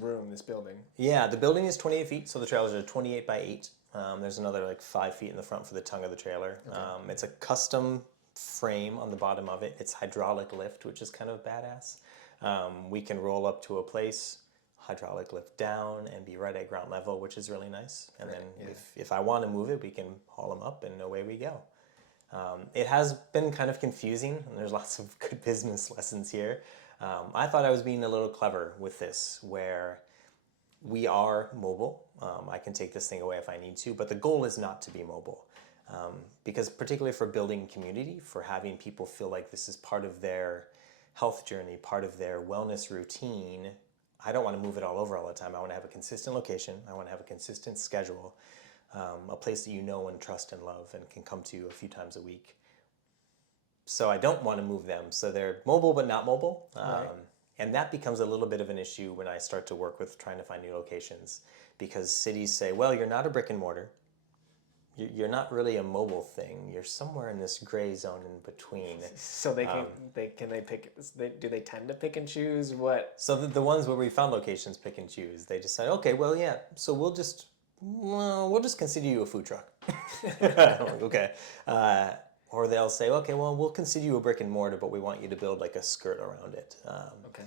room, this building? Yeah, the building is 28 feet, so the trailers are 28 by 8. There's another like 5 feet in the front for the tongue of the trailer. Okay. It's a custom frame on the bottom of it. It's hydraulic lift, which is kind of badass. We can roll up to a place, hydraulic lift down, and be right at ground level, which is really nice. And then if I want to move it, we can haul them up, and away we go. It has been kind of confusing, and there's lots of good business lessons here. I thought I was being a little clever with this, where we are mobile. I can take this thing away if I need to, but the goal is not to be mobile. Because particularly for building community, for having people feel like this is part of their health journey, part of their wellness routine, I don't want to move it all over all the time. I want to have a consistent location. I want to have a consistent schedule. a place that you know and trust and love and can come to a few times a week. So I don't want to move them. So they're mobile but not mobile. Right. And that becomes a little bit of an issue when I start to work with trying to find new locations, because cities say, well, you're not a brick and mortar. You're not really a mobile thing. You're somewhere in this gray zone in between. So they pick? Do they tend to pick and choose what? So the ones where we found locations pick and choose. They decide, okay, well, yeah, so we'll just consider you a food truck. Okay. Or they'll say, okay, well, we'll consider you a brick and mortar, but we want you to build like a skirt around it. Okay.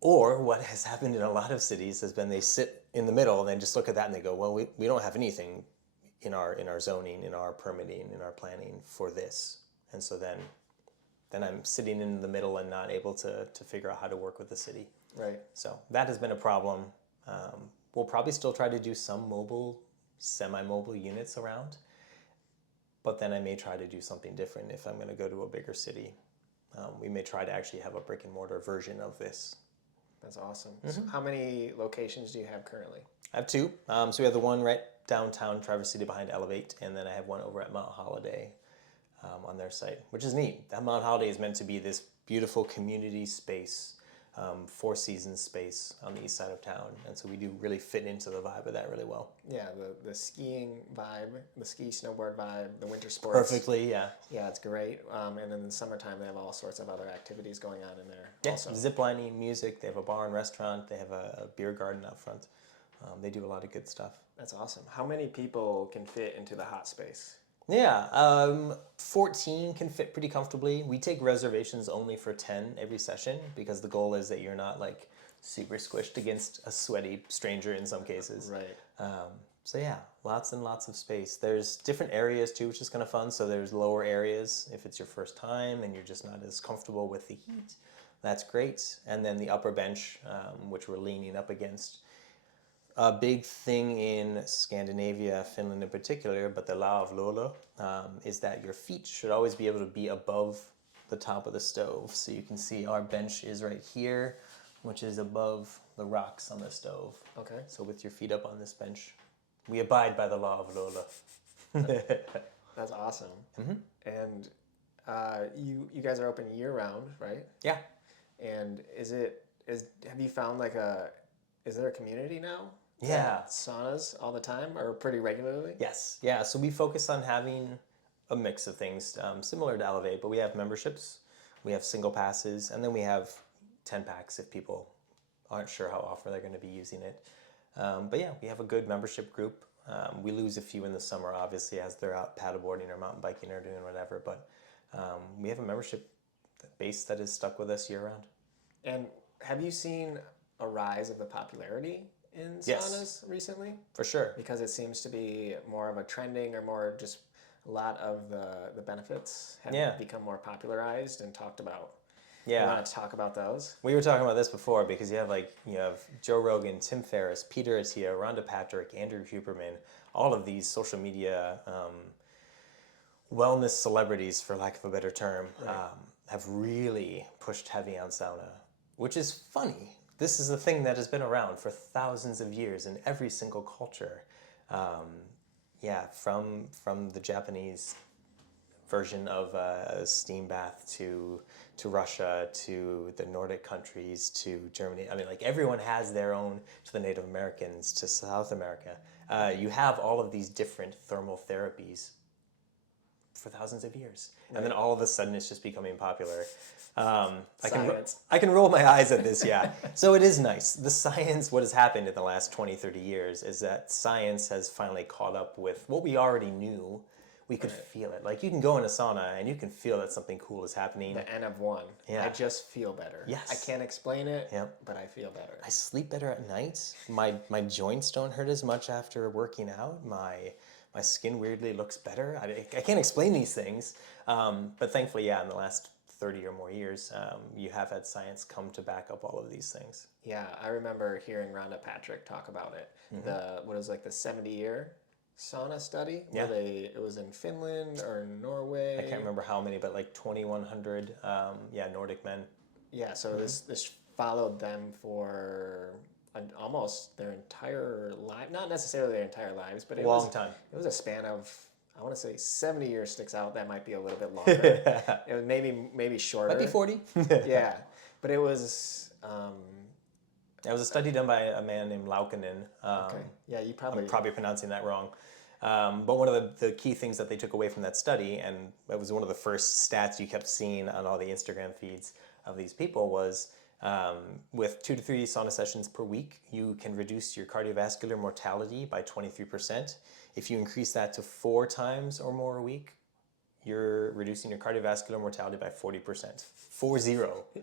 Or what has happened in a lot of cities has been they sit in the middle and they just look at that and they go, well, we don't have anything in our zoning, in our permitting, in our planning for this. And so then I'm sitting in the middle and not able to figure out how to work with the city. Right. So that has been a problem. We'll probably still try to do some mobile, semi-mobile units around, but then I may try to do something different if I'm going to go to a bigger city. We may try to actually have a brick and mortar version of this. That's awesome. So how many locations do you have currently? I have two. So we have the one right downtown Traverse City behind Elev8, and then I have one over at Mount Holiday on their site, which is neat. That Mount Holiday is meant to be this beautiful community space, Four Seasons space on the east side of town, and so we do really fit into the vibe of that really well. Yeah, the skiing vibe, the ski snowboard vibe, the winter sports. Perfectly, yeah. Yeah, it's great. And then in the summertime, they have all sorts of other activities going on in there. Yeah, also. zip lining, music. They have a bar and restaurant. They have a beer garden out front. They do a lot of good stuff. That's awesome. How many people can fit into the hot space? Yeah, 14 can fit pretty comfortably. We take reservations only for 10 every session because the goal is that you're not like super squished against a sweaty stranger in some cases. Right. So yeah, lots and lots of space. There's different areas too, which is kind of fun. So there's lower areas if it's your first time and you're just not as comfortable with the heat. That's great. And then the upper bench, which we're leaning up against. A big thing in Scandinavia, Finland in particular, but the lavlöla, is that your feet should always be able to be above the top of the stove. So you can see our bench is right here, which is above the rocks on the stove. Okay. So with your feet up on this bench, we abide by the law of Lola. That's awesome. Mm-hmm. And you guys are open year round, right? Yeah. And have you found is there a community now? Yeah. Saunas all the time or pretty regularly? Yes. Yeah. So we focus on having a mix of things similar to Elev8, but we have memberships, we have single passes, and then we have 10 packs if people aren't sure how often they're going to be using it. But yeah, we have a good membership group. We lose a few in the summer, obviously, as they're out paddleboarding or mountain biking or doing whatever. But we have a membership base that is stuck with us year round. And have you seen a rise of the popularity in Yes. saunas recently? For sure. Because it seems to be more of a trending or more just a lot of the benefits have become more popularized and talked about. Yeah. You want to talk about those? We were talking about this before because you have Joe Rogan, Tim Ferriss, Peter Attia, Rhonda Patrick, Andrew Huberman, all of these social media wellness celebrities, for lack of a better term, have really pushed heavy on sauna, which is funny. This is a thing that has been around for thousands of years in every single culture. From the Japanese version of a steam bath to Russia, to the Nordic countries, to Germany. I mean, like everyone has their own, to the Native Americans, to South America. You have all of these different thermal therapies for thousands of years. Right. And then all of a sudden it's just becoming popular. I can roll my eyes at this, yeah. So it is nice. The science, what has happened in the last 20, 30 years is that science has finally caught up with what we already knew. We could feel it. Like you can go in a sauna and you can feel that something cool is happening. The N of one. Yeah. I just feel better. Yes. I can't explain it, but I feel better. I sleep better at night. My joints don't hurt as much after working out. My skin weirdly looks better. I can't explain these things. But thankfully, in the last 30 or more years, you have had science come to back up all of these things. Yeah, I remember hearing Rhonda Patrick talk about it. Mm-hmm. The 70-year sauna study? Yeah. It was in Finland or Norway. I can't remember how many, but like 2,100, Nordic men. Yeah, so this followed them for almost their entire life, not necessarily their entire lives, but Long time. It was a span of, I want to say 70 years sticks out. That might be a little bit longer. It was maybe shorter. Might be 40. Yeah, but it was. It was a study done by a man named Laukkanen. Okay. Yeah, you probably. I'm probably pronouncing that wrong. But one of the key things that they took away from that study, and it was one of the first stats you kept seeing on all the Instagram feeds of these people, was with 2 to 3 sauna sessions per week, you can reduce your cardiovascular mortality by 23%. If you increase that to 4 times or more a week, you're reducing your cardiovascular mortality by 40%. 40.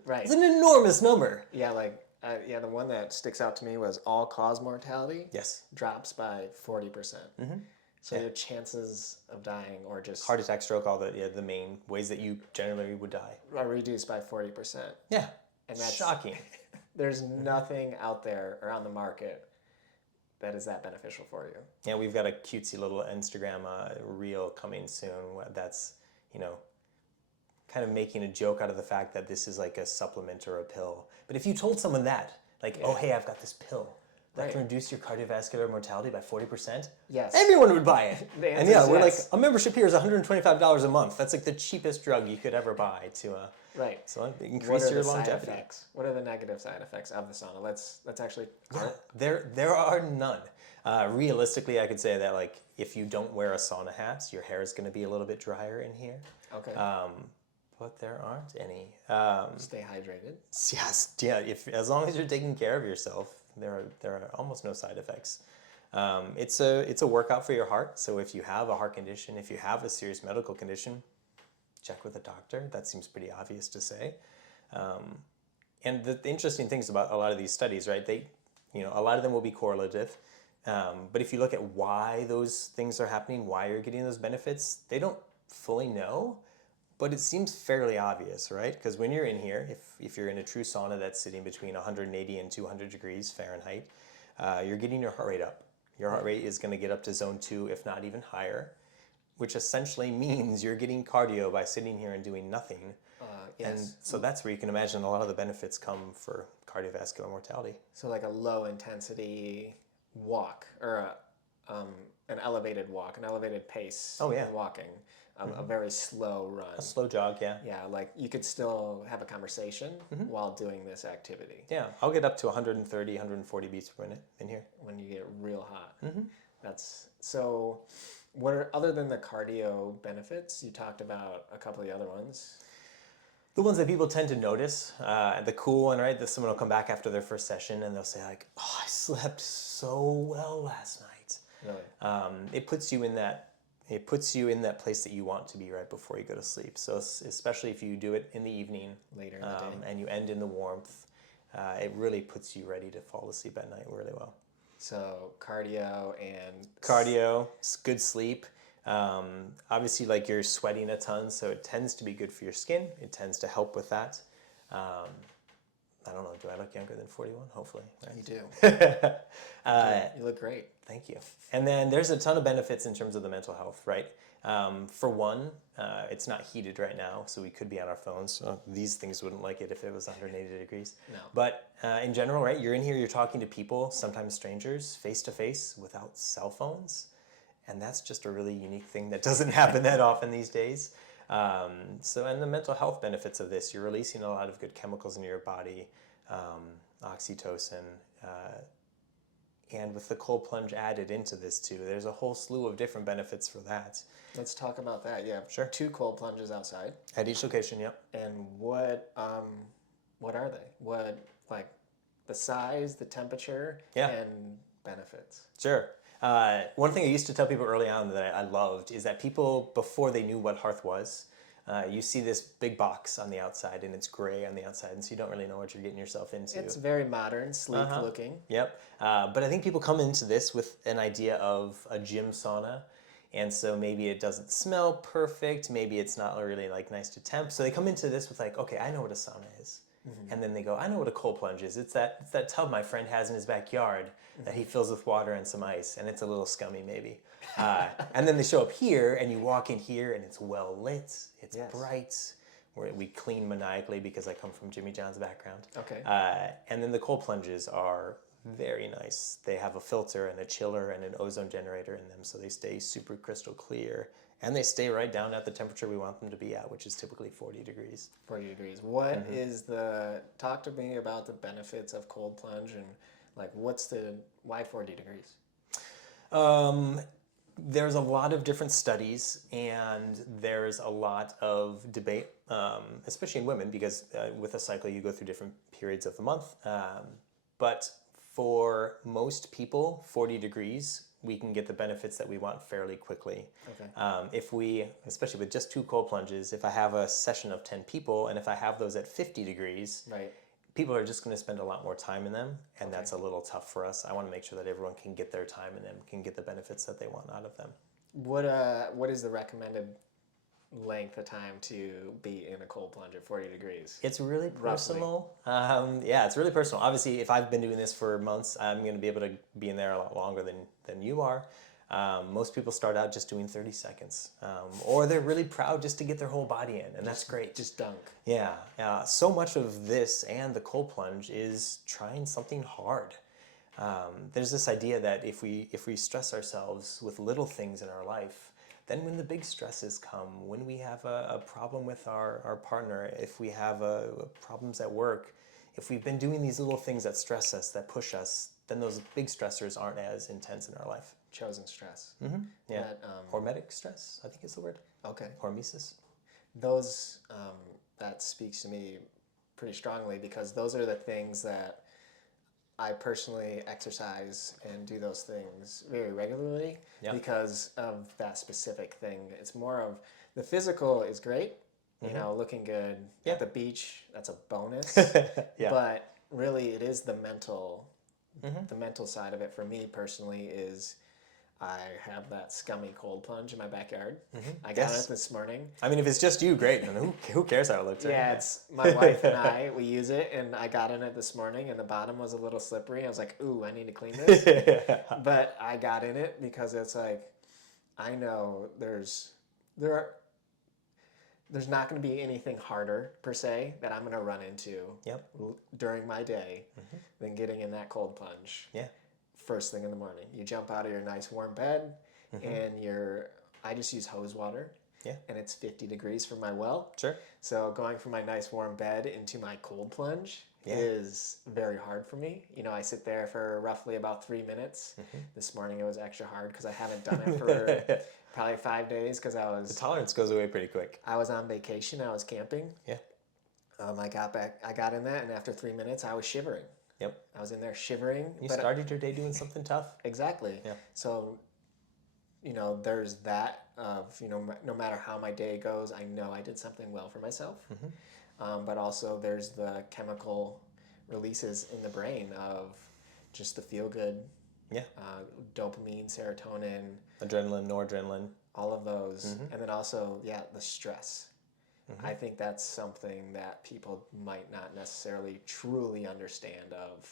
Right. It's an enormous number. Yeah, the one that sticks out to me was all-cause mortality. Yes. Drops by 40%. So your chances of dying or just heart attack, stroke, all the main ways that you generally would die are reduced by 40%. Yeah, and that's shocking. There's nothing out there or on the market that is that beneficial for you. Yeah, we've got a cutesy little Instagram reel coming soon that's, kind of making a joke out of the fact that this is like a supplement or a pill. But if you told someone that, oh, hey, I've got this pill that can reduce your cardiovascular mortality by 40%, yes, everyone would buy it. And yeah, we're yes. like, a membership here is $125 a month. That's like the cheapest drug you could ever buy to so increase your longevity. What are the negative side effects of the sauna? Let's actually. There are none. Realistically, I could say that if you don't wear a sauna hat, your hair is going to be a little bit drier in here. Okay. But there aren't any. Stay hydrated. Yes, yeah. As long as you're taking care of yourself, there are almost no side effects. It's a workout for your heart. So if you have a heart condition, if you have a serious medical condition, check with a doctor. That seems pretty obvious to say. And the interesting things about a lot of these studies, right? A lot of them will be correlative. But if you look at why those things are happening, why you're getting those benefits, they don't fully know. But it seems fairly obvious, right? Because when you're in here, if you're in a true sauna that's sitting between 180 and 200 degrees Fahrenheit, you're getting your heart rate up. Your heart rate is going to get up to zone 2, if not even higher, which essentially means you're getting cardio by sitting here and doing nothing. Yes. And so that's where you can imagine a lot of the benefits come for cardiovascular mortality. So like a low intensity walk or an elevated walk, an elevated pace. Oh, yeah. Walking. A very slow run. A slow jog, yeah. Yeah, like you could still have a conversation while doing this activity. Yeah, I'll get up to 130, 140 beats per minute in here. When you get real hot. That's so. What are, other than the cardio benefits, you talked about a couple of the other ones. The ones that people tend to notice, the cool one, right? That someone will come back after their first session and they'll say "Oh, I slept so well last night." Really? It puts you in that. It puts you in that place that you want to be right before you go to sleep. So especially if you do it in the evening, later in the day, and you end in the warmth, it really puts you ready to fall asleep at night really well. So cardio, good sleep. Obviously, you're sweating a ton, so it tends to be good for your skin. It tends to help with that. I don't know. Do I look younger than 41? Hopefully. Right? You do. You look great. Thank you. And then there's a ton of benefits in terms of the mental health, right? For one, it's not heated right now, so we could be on our phones. So these things wouldn't like it if it was 180 degrees. No. But in general, right, you're in here, you're talking to people, sometimes strangers, face to face without cell phones. And that's just a really unique thing that doesn't happen that often these days. And the mental health benefits of this, you're releasing a lot of good chemicals in your body, oxytocin, and with the cold plunge added into this too, there's a whole slew of different benefits for that. Let's talk about that. Yeah, sure. 2 cold plunges outside. At each location, yep. And what are they? What, like the size, the temperature, and benefits? Sure. One thing I used to tell people early on that I loved is that people, before they knew what Hearth was, you see this big box on the outside and it's gray on the outside, and so you don't really know what you're getting yourself into. It's very modern, sleek looking. Yep. But I think people come into this with an idea of a gym sauna, and so maybe it doesn't smell perfect, maybe it's not really nice to temp, so they come into this with okay, I know what a sauna is. And then they go, I know what a cold plunge is. It's that tub my friend has in his backyard that he fills with water and some ice, and it's a little scummy maybe. And then they show up here, and you walk in here, and it's well lit, it's bright. We clean maniacally because I come from Jimmy John's background. Okay. And then the cold plunges are very nice. They have a filter and a chiller and an ozone generator in them, so they stay super crystal clear. And they stay right down at the temperature we want them to be at, which is typically 40 degrees. 40 degrees. What is talk to me about the benefits of cold plunge and like why 40 degrees? There's a lot of different studies and there's a lot of debate, especially in women, because with a cycle you go through different periods of the month. But for most people, 40 degrees, we can get the benefits that we want fairly quickly. Okay. If we, especially with just 2 cold plunges, if I have a session of 10 people and if I have those at 50 degrees, Right. people are just going to spend a lot more time in them, and that's a little tough for us. I want to make sure that everyone can get their time in them, can get the benefits that they want out of them. What is the recommended length of time to be in a cold plunge at 40 degrees? It's really personal. It's really personal. Obviously, if I've been doing this for months, I'm going to be able to be in there a lot longer than you are. Most people start out just doing 30 seconds, or they're really proud just to get their whole body in, and that's great. Just dunk. Yeah. So much of this and the cold plunge is trying something hard. There's this idea that if we stress ourselves with little things in our life, then when the big stresses come, when we have a problem with our partner, if we have problems at work, if we've been doing these little things that stress us, that push us, then those big stressors aren't as intense in our life. Chosen stress. Mm-hmm. Yeah. That, Hormetic stress, I think is the word. Okay. Hormesis. Those, that speaks to me pretty strongly because those are the things that I personally exercise and do those things very regularly because of that specific thing. It's more of the physical is great, you know, looking good at the beach. That's a bonus. But really, it is the mental side of it for me personally is I have that scummy cold plunge in my backyard. I got it this morning. I mean, if it's just you, great. And who cares how it looks? Yeah, it's my wife and I, we use it, and I got in it this morning, and the bottom was a little slippery. I was like, ooh, I need to clean this. But I got in it because it's like, I know there's not going to be anything harder, per se, that I'm going to run into during my day than getting in that cold plunge. Yeah. First thing in the morning. You jump out of your nice warm bed, and I just use hose water. Yeah. And it's 50 degrees from my well. Sure. So going from my nice warm bed into my cold plunge is very hard for me. You know, I sit there for roughly about 3 minutes. This morning it was extra hard because I haven't done it for probably 5 days because the tolerance goes away pretty quick. I was on vacation. I was camping. Yeah. I got in that, and after 3 minutes, I was shivering. Yep. I was in there shivering. You started your day doing something tough. Exactly. Yeah. So, you know, there's that of, you know, no matter how my day goes, I know I did something well for myself. But also there's the chemical releases in the brain of just the feel good. Yeah. Dopamine, serotonin. Adrenaline, noradrenaline. All of those. And then also, the stress. I think that's something that people might not necessarily truly understand of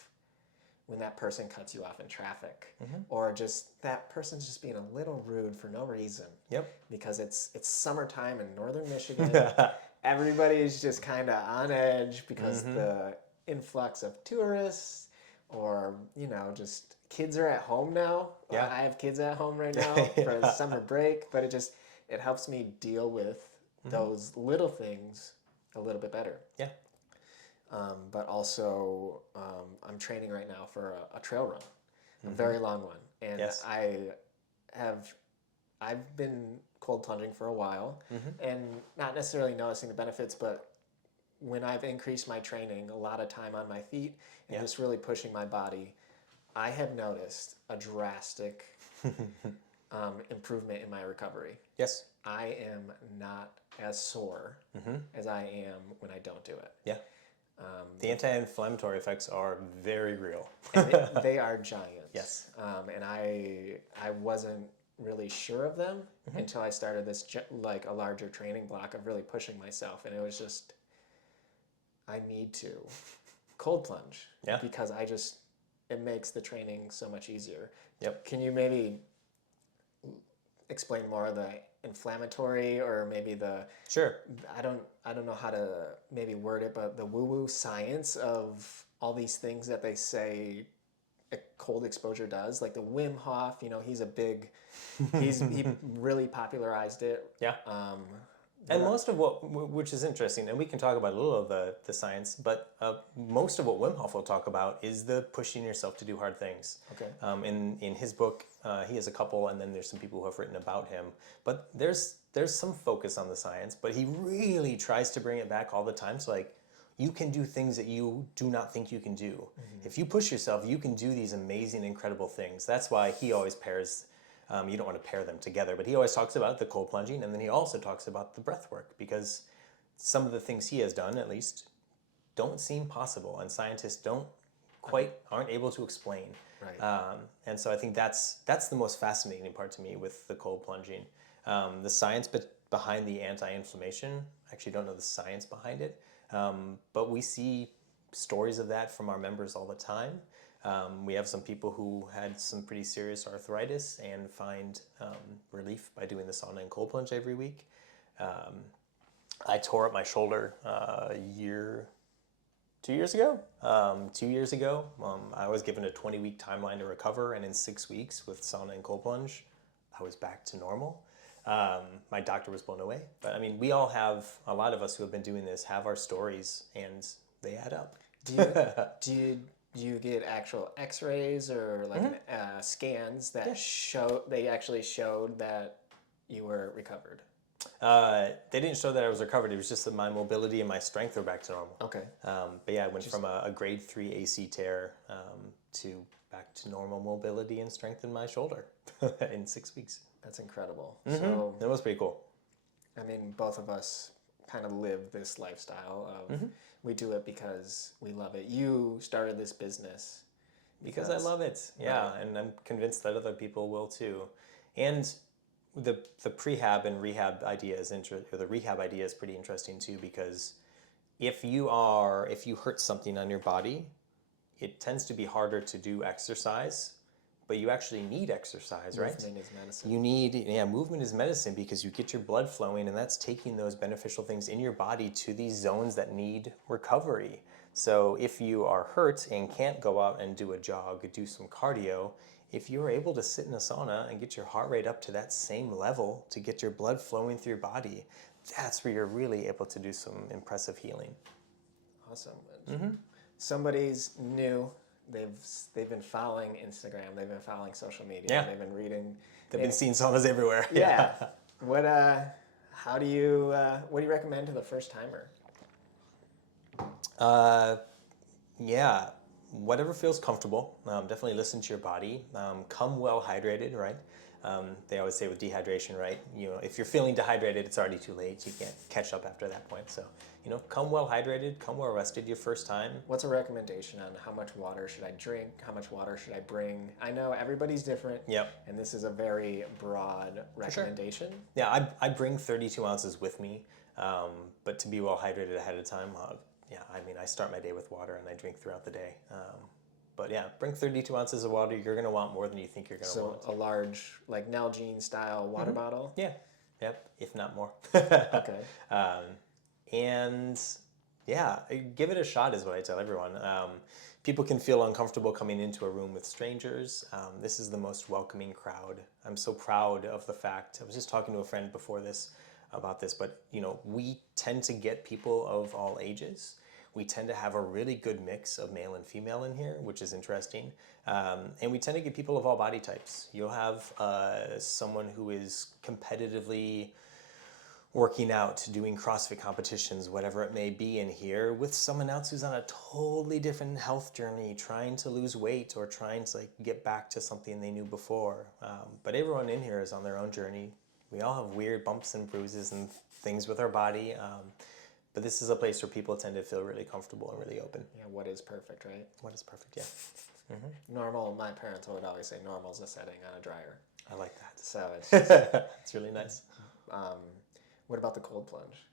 when that person cuts you off in traffic or just that person's just being a little rude for no reason. Yep. Because it's summertime in northern Michigan. Everybody is just kind of on edge because the influx of tourists or, you know, just kids are at home now. Yeah. I have kids at home right now for the summer break, but it helps me deal with those little things a little bit better. Yeah. But also, I'm training right now for a trail run, a very long one. And I've been cold plunging for a while and not necessarily noticing the benefits, but when I've increased my training, a lot of time on my feet and just really pushing my body, I have noticed a drastic improvement in my recovery. Yes. I am not as sore as I am when I don't do it. Yeah. The anti-inflammatory effects are very real. And they are giants. Yes. And I wasn't really sure of them until I started this like a larger training block of really pushing myself, and it was just I need to cold plunge because it makes the training so much easier. Yep. Can you maybe explain more of the inflammatory or maybe I don't know how to maybe word it, but the woo-woo science of all these things that they say cold exposure does. Like the Wim Hof, he really popularized it. Yeah. And most of which is interesting, and we can talk about a little of the science, but most of what Wim Hof will talk about is the pushing yourself to do hard things. Okay. In his book, he has a couple, and then there's some people who have written about him. But there's some focus on the science, but he really tries to bring it back all the time. So like, you can do things that you do not think you can do. Mm-hmm. If you push yourself, you can do these amazing, incredible things. That's why he always pairs. You don't want to pair them together, but he always talks about the cold plunging, and then he also talks about the breath work, because some of the things he has done, at least, don't seem possible, and scientists aren't able to explain. Right. And so I think that's the most fascinating part to me with the cold plunging. The science behind the anti-inflammation, I actually don't know the science behind it, but we see stories of that from our members all the time. We have some people who had some pretty serious arthritis and find relief by doing the sauna and cold plunge every week. I tore up my shoulder 2 years ago. 2 years ago, I was given a 20-week timeline to recover, and in 6 weeks with sauna and cold plunge, I was back to normal. My doctor was blown away. But I mean, a lot of us who have been doing this have our stories, and they add up. Do you get actual X-rays or like scans that they actually showed that you were recovered? They didn't show that I was recovered. It was just that my mobility and my strength were back to normal. Okay. But yeah, I went from a grade 3 AC tear to back to normal mobility and strength in my shoulder in 6 weeks. That's incredible. Mm-hmm. So that was pretty cool. I mean, both of us kind of live this lifestyle of we do it because we love it. You started this business because I love it. Yeah, right. And I'm convinced that other people will too. And the prehab and rehab idea the rehab idea is pretty interesting too, because if you hurt something on your body, it tends to be harder to do exercise. But you actually need exercise, right? Movement is medicine. Movement is medicine, because you get your blood flowing, and that's taking those beneficial things in your body to these zones that need recovery. So if you are hurt and can't go out and do a jog, do some cardio, if you're able to sit in a sauna and get your heart rate up to that same level to get your blood flowing through your body, that's where you're really able to do some impressive healing. Awesome. Somebody's new. They've been following Instagram. They've been following social media. Yeah. They've been reading. They've been seeing saunas everywhere. Yeah. What do you recommend to the first timer? Whatever feels comfortable. Definitely listen to your body. Come well hydrated, right? They always say with dehydration, right? If you're feeling dehydrated, it's already too late. You can't catch up after that point. So, come well hydrated, come well rested your first time. What's a recommendation on how much water should I drink? How much water should I bring? I know everybody's different. Yep. And this is a very broad recommendation. Sure. Yeah, I bring 32 ounces with me, but to be well hydrated ahead of time, I start my day with water and I drink throughout the day. But yeah, bring 32 ounces of water. You're going to want more than you think you're going to want. So a large, like Nalgene style water bottle? Yeah. Yep. If not more. Okay. And yeah, give it a shot is what I tell everyone. People can feel uncomfortable coming into a room with strangers. This is the most welcoming crowd. I'm so proud of the fact. I was just talking to a friend before this about this, but we tend to get people of all ages. We tend to have a really good mix of male and female in here, which is interesting. And we tend to get people of all body types. You'll have someone who is competitively working out, doing CrossFit competitions, whatever it may be in here, with someone else who's on a totally different health journey, trying to lose weight or trying to get back to something they knew before. But everyone in here is on their own journey. We all have weird bumps and bruises and things with our body. But this is a place where people tend to feel really comfortable and really open. Yeah, what is perfect, right? What is perfect, yeah. Normal, my parents would always say normal's a setting on a dryer. I like that. So it's just, it's really nice. What about the cold plunge?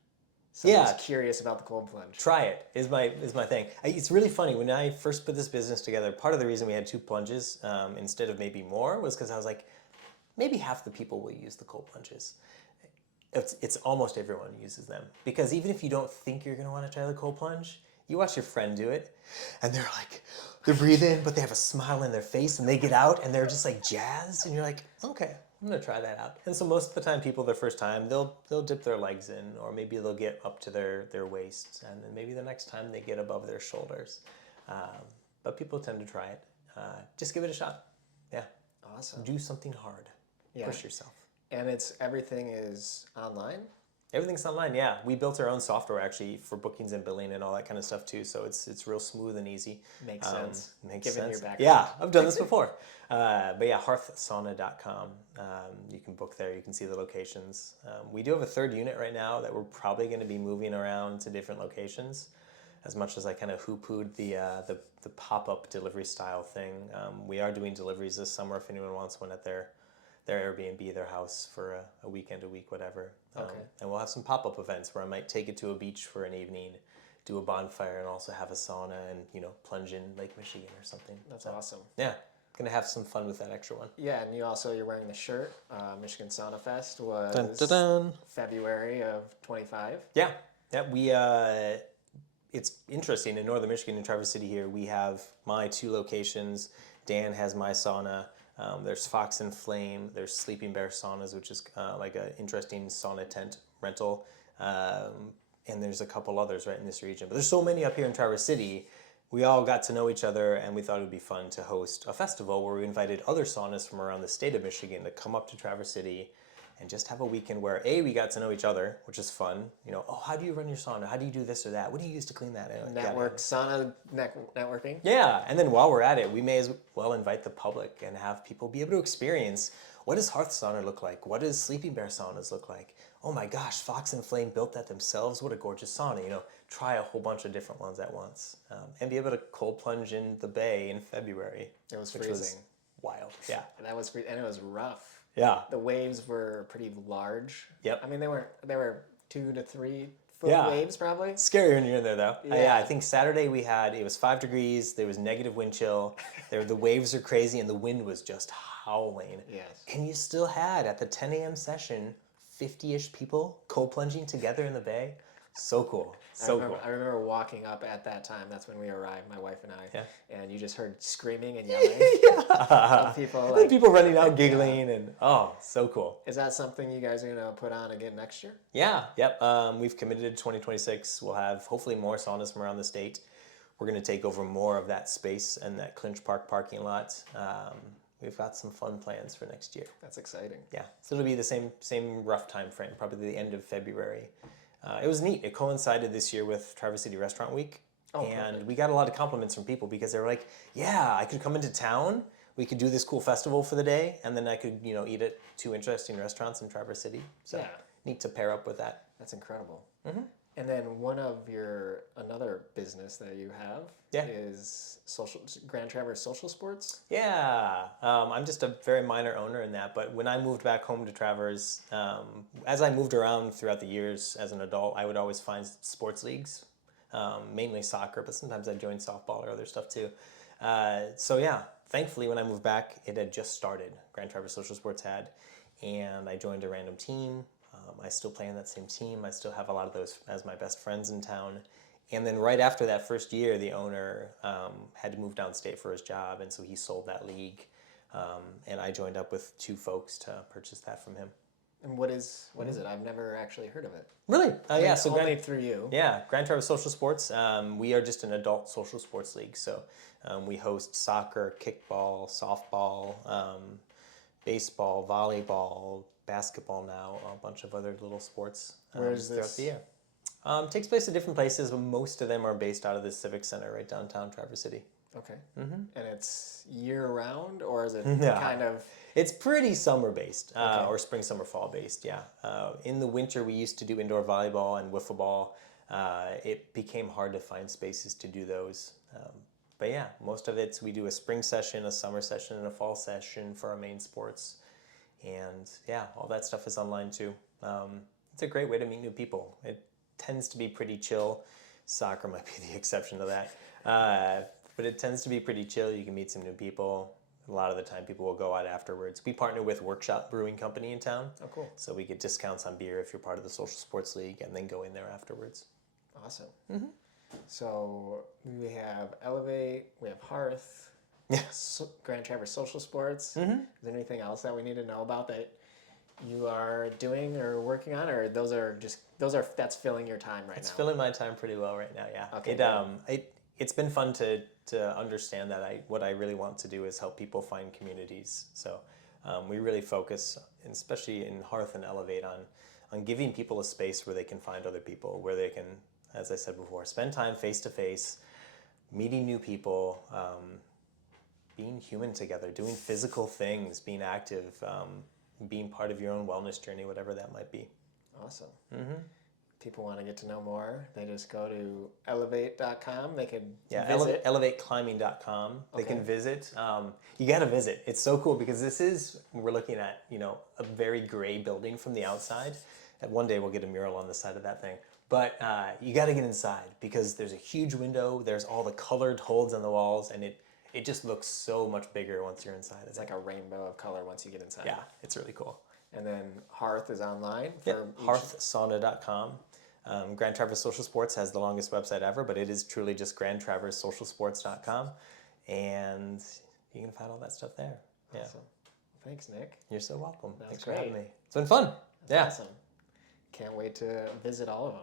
Someone's curious about the cold plunge. Try it, is my thing. It's really funny. When I first put this business together, part of the reason we had 2 plunges instead of maybe more was because I was like, maybe half the people will use the cold plunges. It's almost everyone uses them, because even if you don't think you're going to want to try the cold plunge, You watch your friend do it, and they're breathing, but they have a smile in their face, and they get out, and they're just like jazzed, and you're like, okay, I'm gonna try that out. And so most of the time, people their first time, they'll dip their legs in, or maybe they'll get up to their waists, and then maybe the next time they get above their shoulders. But people tend to try it. Just give it a shot. Yeah. Awesome. Do something hard. Yeah. Push yourself. And everything is online? Everything's online, yeah. We built our own software actually for bookings and billing and all that kind of stuff too. So it's real smooth and easy. Makes sense. Makes Given sense. your background. Yeah, I've done this before. But yeah, hearthsauna.com. You can book there. You can see the locations. We do have a third unit right now that we're probably going to be moving around to different locations. As much as I kind of poo-pooed the pop-up delivery style thing, we are doing deliveries this summer if anyone wants one at their Airbnb, their house for a weekend, a week, whatever. Okay. And we'll have some pop-up events where I might take it to a beach for an evening, do a bonfire, and also have a sauna and, plunge in Lake Michigan or something. That's awesome. Yeah, gonna have some fun with that extra one. Yeah, and you're wearing the shirt. Michigan Sauna Fest was Dun, dun, dun. February of 25. Yeah, we it's interesting in northern Michigan, in Traverse City here, we have my 2 locations. Dan has my sauna. There's Fox and Flame. There's Sleeping Bear Saunas, which is like an interesting sauna tent rental. And there's a couple others right in this region. But there's so many up here in Traverse City. We all got to know each other, and we thought it would be fun to host a festival where we invited other saunas from around the state of Michigan to come up to Traverse City and just have a weekend where, we got to know each other, which is fun. How do you run your sauna? How do you do this or that? What do you use to clean that? Sauna networking. Yeah, and then while we're at it, we may as well invite the public and have people be able to experience, what does Hearth Sauna look like? What does Sleeping Bear Saunas look like? Oh my gosh, Fox and Flame built that themselves. What a gorgeous sauna. Try a whole bunch of different ones at once. And be able to cold plunge in the bay in February. It was which freezing. Was wild. Yeah. And that was and it was rough. Yeah. The waves were pretty large. Yep. I mean, they were 2 to 3 foot waves probably. Scary when you're in there though. Yeah. I think Saturday it was 5 degrees, there was negative wind chill, the waves are crazy, and the wind was just howling. Yes. And you still had, at the 10 a.m. session, 50-ish people cold plunging together in the bay. So cool. I remember walking up at that time. That's when we arrived, my wife and I. Yeah. And you just heard screaming and yelling. Of people and people running out giggling and so cool. Is that something you guys are going to put on again next year? Yeah. Yep. We've committed to 2026. We'll have hopefully more saunas from around the state. We're going to take over more of that space and that Clinch Park parking lot. We've got some fun plans for next year. That's exciting. Yeah. So it'll be the same rough time frame, probably the end of February. It was neat. It coincided this year with Traverse City Restaurant Week. And perfect. We got a lot of compliments from people because they were like, yeah, I could come into town. We could do this cool festival for the day. And then I could, eat at 2 interesting restaurants in Traverse City. So neat to pair up with that. That's incredible. Mm-hmm. And then another business that you have is Grand Traverse Social Sports? Yeah, I'm just a very minor owner in that, but when I moved back home to Traverse, as I moved around throughout the years as an adult, I would always find sports leagues, mainly soccer, but sometimes I joined softball or other stuff too. Thankfully when I moved back, it had just started, Grand Traverse Social Sports had, and I joined a random team. I still play on that same team. I still have a lot of those as my best friends in town. And then right after that first year, the owner had to move downstate for his job, and so he sold that league. And I joined up with 2 folks to purchase that from him. And what is it? I've never actually heard of it. Really? Yeah. So only through you. Yeah, Grand Traverse Social Sports. We are just an adult social sports league. So we host soccer, kickball, softball, baseball, volleyball, basketball now, a bunch of other little sports Where is throughout this? the year. Takes place at different places, but most of them are based out of the Civic Center right downtown Traverse City. Okay. Mm-hmm. And it's year-round, or is it Yeah. kind of... It's pretty summer-based, Okay. or spring, summer, fall-based, yeah. In the winter, we used to do indoor volleyball and wiffle ball. It became hard to find spaces to do those. But yeah, most of it, we do a spring session, a summer session, and a fall session for our main sports. And yeah, all that stuff is online too. It's a great way to meet new people. It tends to be pretty chill. Soccer might be the exception to that. But it tends to be pretty chill. You can meet some new people. A lot of the time people will go out afterwards. We partner with Workshop Brewing Company in town. Oh, cool. So we get discounts on beer if you're part of the Social Sports League, and then go in there afterwards. Awesome. Mm-hmm. So we have Elevate, we have Hearth, Yeah. Grand Traverse Social Sports. Mm-hmm. Is there anything else that we need to know about that you are doing or working on, or that's filling your time right It's now? filling my time pretty well right now. Yeah. Okay, It's been fun to understand that what I really want to do is help people find communities. So we really focus, especially in Hearth and Elevate, on giving people a space where they can find other people, where they can, as I said before, spend time face to face, meeting new people, being human together, doing physical things, being active, being part of your own wellness journey, whatever that might be. Awesome. Mm-hmm. People want to get to know more, they just go to elevate.com. They can visit. Elev8Climbing.com. They Okay. can visit. You got to visit. It's so cool because we're looking at, a very gray building from the outside. And one day we'll get a mural on the side of that thing. But you got to get inside because there's a huge window. There's all the colored holes on the walls, and it just looks so much bigger once you're inside. It's like a rainbow of color once you get inside. Yeah, it's really cool. And then Hearth is online. Hearthsauna.com. Grand Traverse Social Sports has the longest website ever, but it is truly just grandtraversesocialsports.com. And you can find all that stuff there. Yeah. Awesome. Thanks, Nick. You're so welcome. That's Thanks for having great. me. It's been fun. Yeah. Awesome. Can't wait to visit all of them.